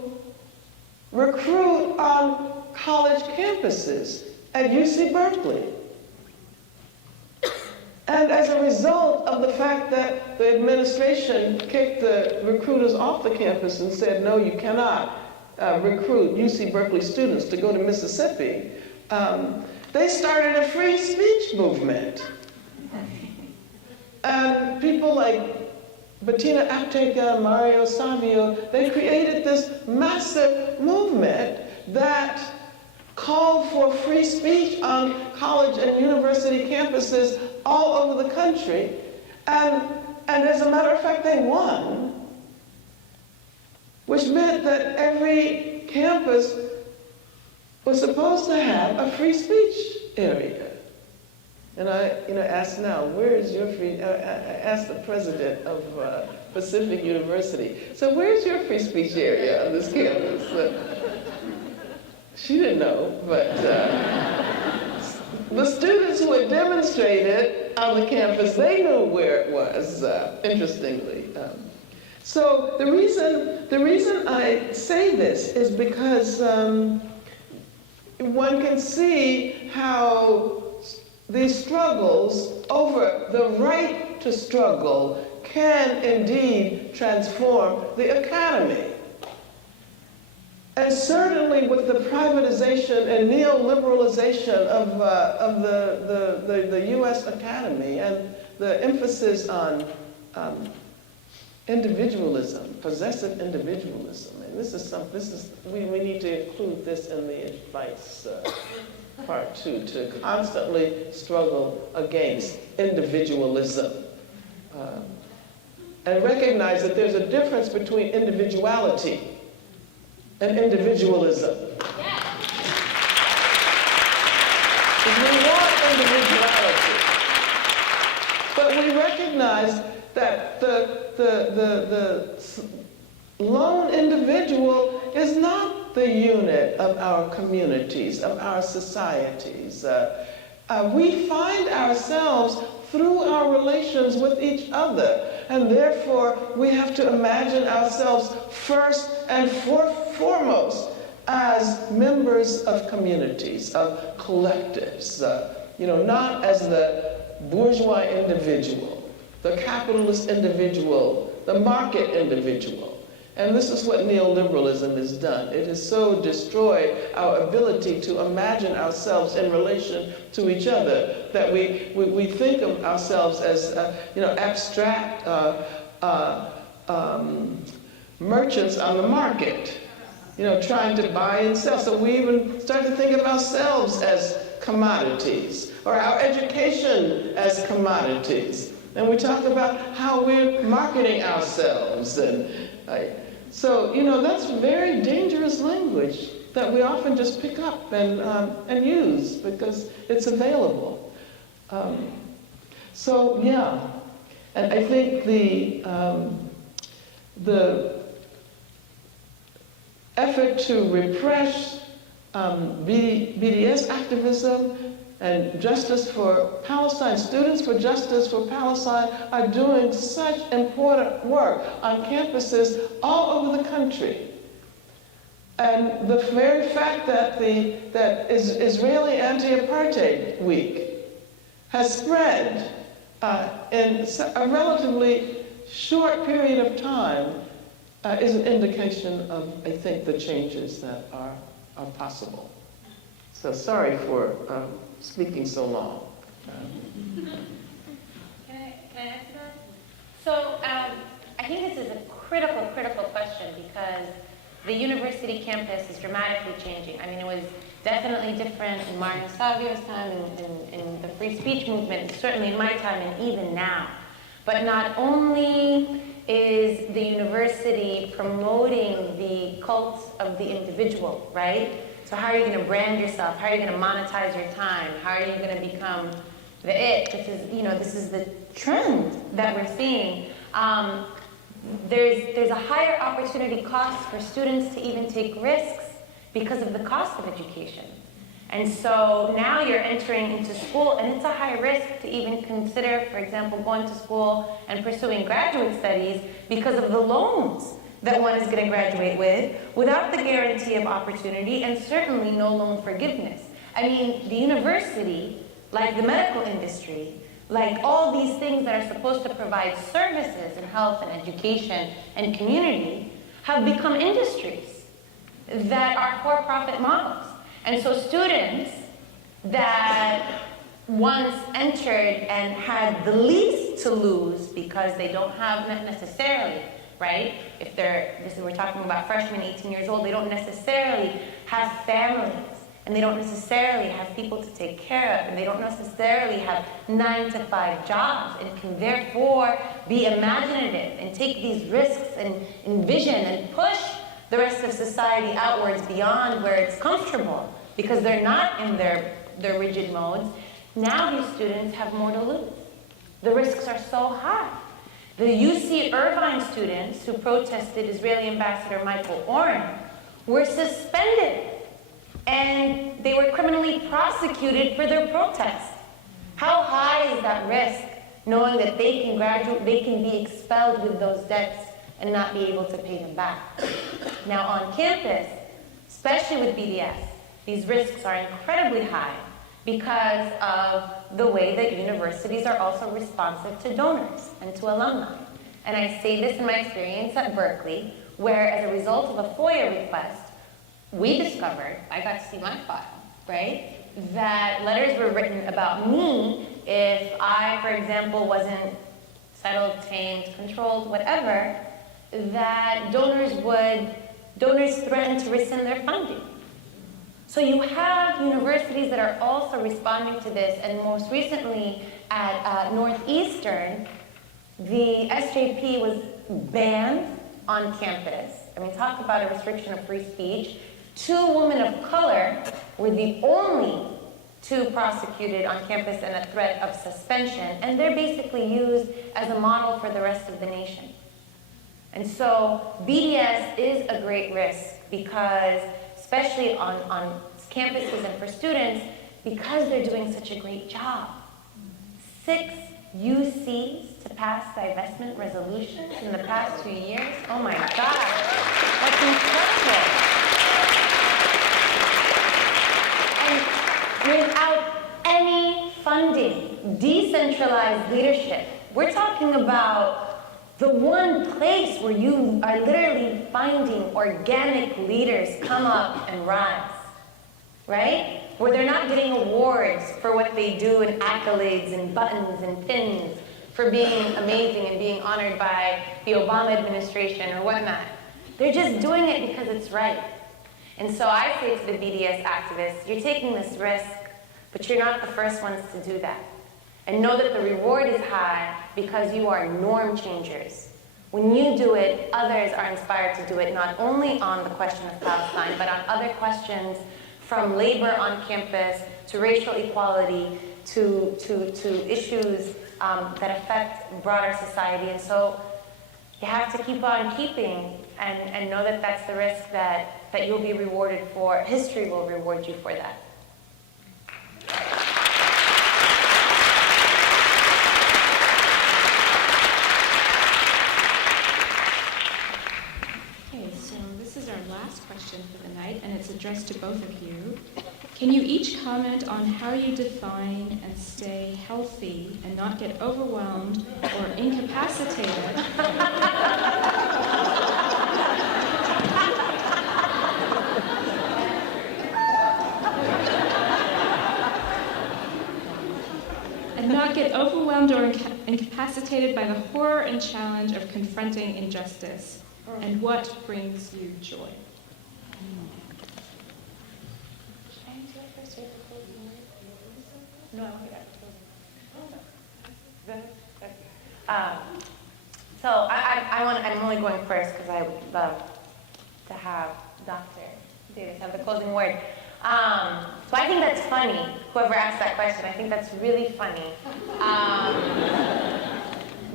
recruit on college campuses at UC Berkeley. And as a result of the fact that the administration kicked the recruiters off the campus and said, no, you cannot recruit UC Berkeley students to go to Mississippi, they started a free speech movement. And people like Bettina Apteca, Mario Savio, they created this massive movement that called for free speech on college and university campuses all over the country. And as a matter of fact, they won, which meant that every campus was supposed to have a free speech area. And I asked now, where is your free, I asked the president of Pacific University, so where's your free speech area on this campus? She didn't know, but the students who had demonstrated on the campus, they knew where it was, interestingly. So the reason I say this is because one can see how these struggles over the right to struggle can indeed transform the academy. And certainly with the privatization and neoliberalization of the US academy and the emphasis on individualism, possessive individualism, and we need to include this in the advice part 2, to constantly struggle against individualism and recognize that there's a difference between individuality and individualism. Because we want individuality, but we recognize that the lone individual is not the unit of our communities, of our societies. We find ourselves through our relations with each other, and therefore we have to imagine ourselves first and foremost as members of communities, of collectives, not as the bourgeois individual, the capitalist individual, the market individual. And this is what neoliberalism has done. It has so destroyed our ability to imagine ourselves in relation to each other that we think of ourselves as abstract merchants on the market, trying to buy and sell. So we even start to think of ourselves as commodities, or our education as commodities. And we talk about how we're marketing ourselves. And so, that's very dangerous language that we often just pick up and use because it's available. So, yeah. And I think the effort to repress BDS activism and justice for Palestine, students for justice for Palestine are doing such important work on campuses all over the country. And the very fact that that Israeli Anti-Apartheid Week has spread in a relatively short period of time is an indication of, I think, the changes that are possible. So sorry for speaking so long. Can I answer that? So I think this is a critical question because the university campus is dramatically changing. I mean, it was definitely different in Mario Savio's time, in the free speech movement, certainly in my time, and even now. But not only is the university promoting the cult of the individual, right? So how are you going to brand yourself? How are you going to monetize your time? How are you going to become the it? This is the trend that we're seeing. There's a higher opportunity cost for students to even take risks because of the cost of education. And so now you're entering into school, and it's a high risk to even consider, for example, going to school and pursuing graduate studies because of the loans that one is going to graduate with, without the guarantee of opportunity, and certainly no loan forgiveness. I mean, the university, like the medical industry, like all these things that are supposed to provide services in health and education and community, have become industries. that are for-profit models. And so students that once entered and had the least to lose because they don't have necessarily, right? If we're talking about freshmen 18 years old, they don't necessarily have families, and they don't necessarily have people to take care of, and they don't necessarily have 9-to-5 jobs, and can therefore be imaginative and take these risks and envision and push the rest of society outwards beyond where it's comfortable, because they're not in their rigid modes. Now these students have more to lose. The risks are so high. The UC Irvine students who protested Israeli Ambassador Michael Oren were suspended, and they were criminally prosecuted for their protest. How high is that risk, knowing that they can be expelled with those debts and not be able to pay them back? Now on campus, especially with BDS, these risks are incredibly high because of the way that universities are also responsive to donors and to alumni. And I say this in my experience at Berkeley, where as a result of a FOIA request, we discovered, I got to see my file, right, that letters were written about me if I, for example, wasn't settled, tamed, controlled, whatever, that donors threatened to rescind their funding. So you have universities that are also responding to this, and most recently at Northeastern, the SJP was banned on campus. I mean, talk about a restriction of free speech. 2 women of color were the only 2 prosecuted on campus and a threat of suspension, and they're basically used as a model for the rest of the nation. And so BDS is a great risk because, especially on campuses and for students, because they're doing such a great job. 6 UCs to pass divestment resolutions in the past 2 years. Oh my God, that's incredible. And without any funding, decentralized leadership, we're talking about the one place where you are literally finding organic leaders come up and rise, right? Where they're not getting awards for what they do and accolades and buttons and pins for being amazing and being honored by the Obama administration or whatnot. They're just doing it because it's right. And so I say to the BDS activists, you're taking this risk, but you're not the first ones to do that. And know that the reward is high because you are norm changers. When you do it, others are inspired to do it, not only on the question of Palestine, but on other questions from labor on campus to racial equality to issues that affect broader society. And so you have to keep on keeping and know that that's the risk that you'll be rewarded for. History will reward you for that. Question for the night, and it's addressed to both of you. Can you each comment on how you define and stay healthy and not get overwhelmed or incapacitated and not get overwhelmed or incapacitated by the horror and challenge of confronting injustice, and what brings you joy? No, so I'm only going first because I would love to have Dr. Davis have the closing word. So I think that's funny, whoever asked that question, I think that's really funny.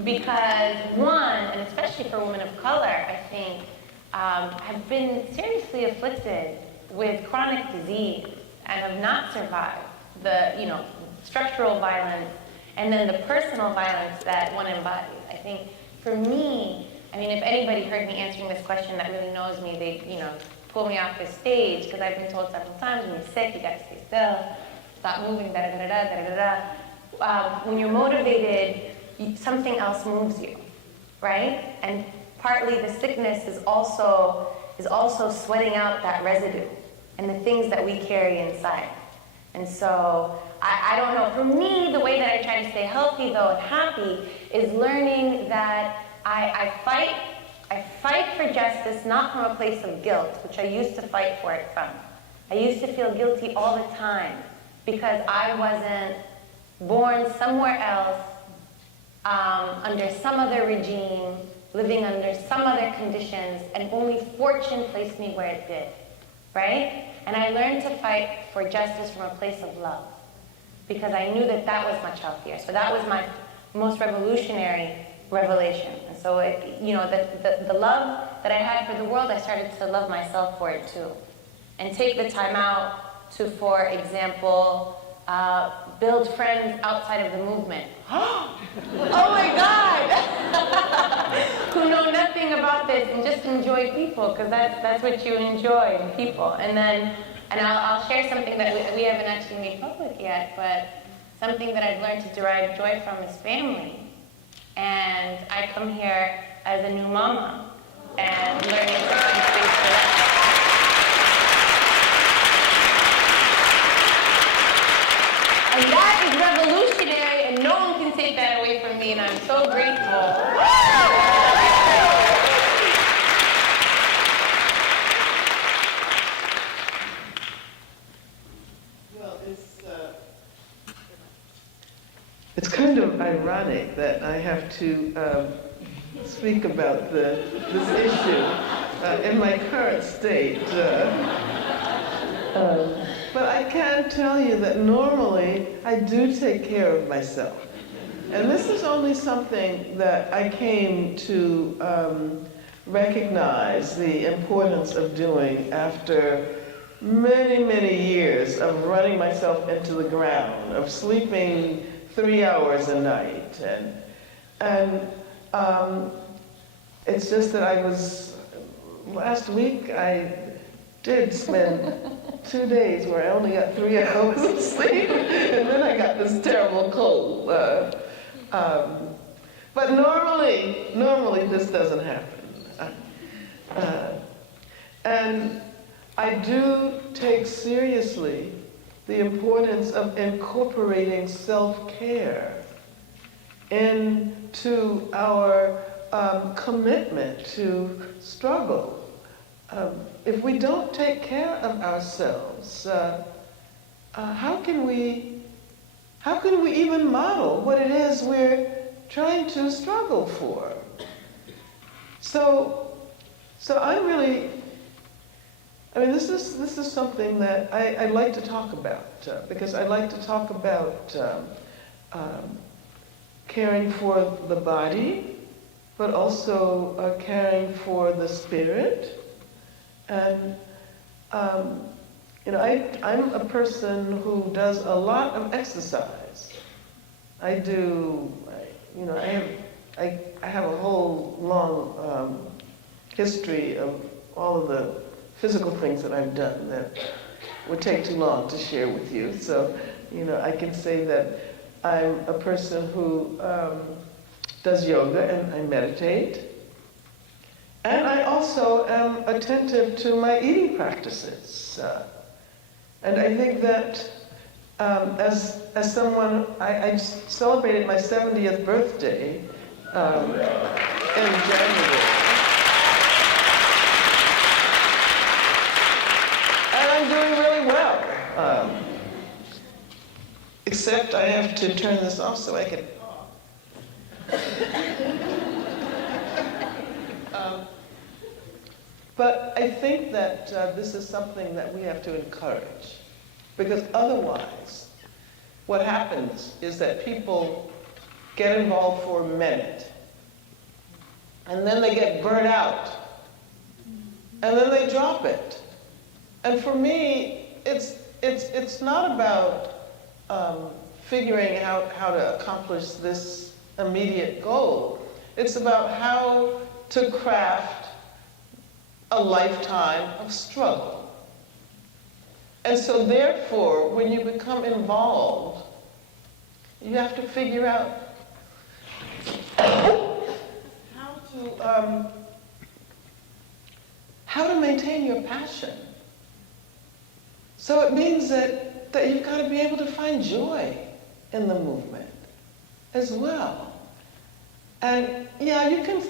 Because one, and especially for women of color, I think, have been seriously afflicted with chronic disease and have not survived the, structural violence and then the personal violence that one embodies. I think for me, if anybody heard me answering this question that really knows me, they, pull me off the stage because I've been told several times, when you're sick, you got to stay still, stop moving, When you're motivated, something else moves you, right? And partly the sickness is also is also sweating out that residue and the things that we carry inside. And so, I don't know, for me, the way that I try to stay healthy though and happy is learning that I fight for justice not from a place of guilt, which I used to fight for it from. I used to feel guilty all the time because I wasn't born somewhere else, under some other regime, living under some other conditions, and only fortune placed me where it did, right? And I learned to fight for justice from a place of love because I knew that that was much healthier. So that was my most revolutionary revelation. And so, the love that I had for the world, I started to love myself for it too. And take the time out to, for example, build friends outside of the movement. Oh my God! Who know nothing about this and just enjoy people, because that's what you enjoy, people. And I'll share something that we haven't actually made public yet, but something that I've learned to derive joy from is family. And I come here as a new mama and learning to find space for that. And that is revolutionary, and no one can take that away from me, and I'm so grateful. Well, it's kind of ironic that I have to speak about this issue in my current state. But I can tell you that normally I do take care of myself. And this is only something that I came to recognize the importance of doing after many, many years of running myself into the ground, of sleeping 3 hours a night. And it's just that last week I did spend 2 days where I only got 3 hours of sleep, and then I got this terrible cold. But normally this doesn't happen. And I do take seriously the importance of incorporating self-care into our commitment to struggle. If we don't take care of ourselves, how can we even model what it is we're trying to struggle for? So this is something that I like to talk about because I like to talk about caring for the body, but also caring for the spirit. And I'm a person who does a lot of exercise. I have a whole long history of all of the physical things that I've done that would take too long to share with you. So, I can say that I'm a person who does yoga and I meditate. And I also am attentive to my eating practices. And I think that as someone, I celebrated my 70th birthday in January. And I'm doing really well. Except I have to turn this off so I can But I think that this is something that we have to encourage, because otherwise, what happens is that people get involved for a minute, and then they get burnt out, and then they drop it. And for me, it's not about figuring out how to accomplish this immediate goal. It's about how to craft a lifetime of struggle. And so therefore, when you become involved, you have to figure out how to maintain your passion. So it means that you've got to be able to find joy in the movement as well. And yeah, you can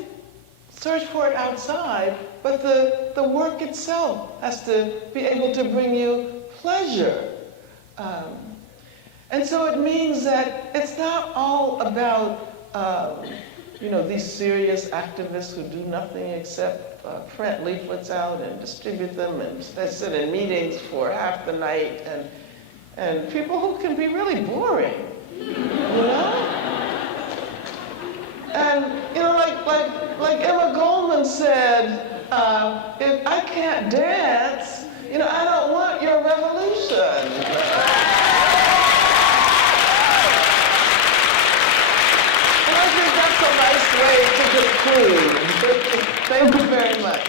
search for it outside, but the work itself has to be able to bring you pleasure. And so it means that it's not all about these serious activists who do nothing except print leaflets out and distribute them and sit in meetings for half the night, and people who can be really boring, And like Emma Goldman said, if I can't dance, I don't want your revolution. And I think that's a nice way to conclude. Thank you very much.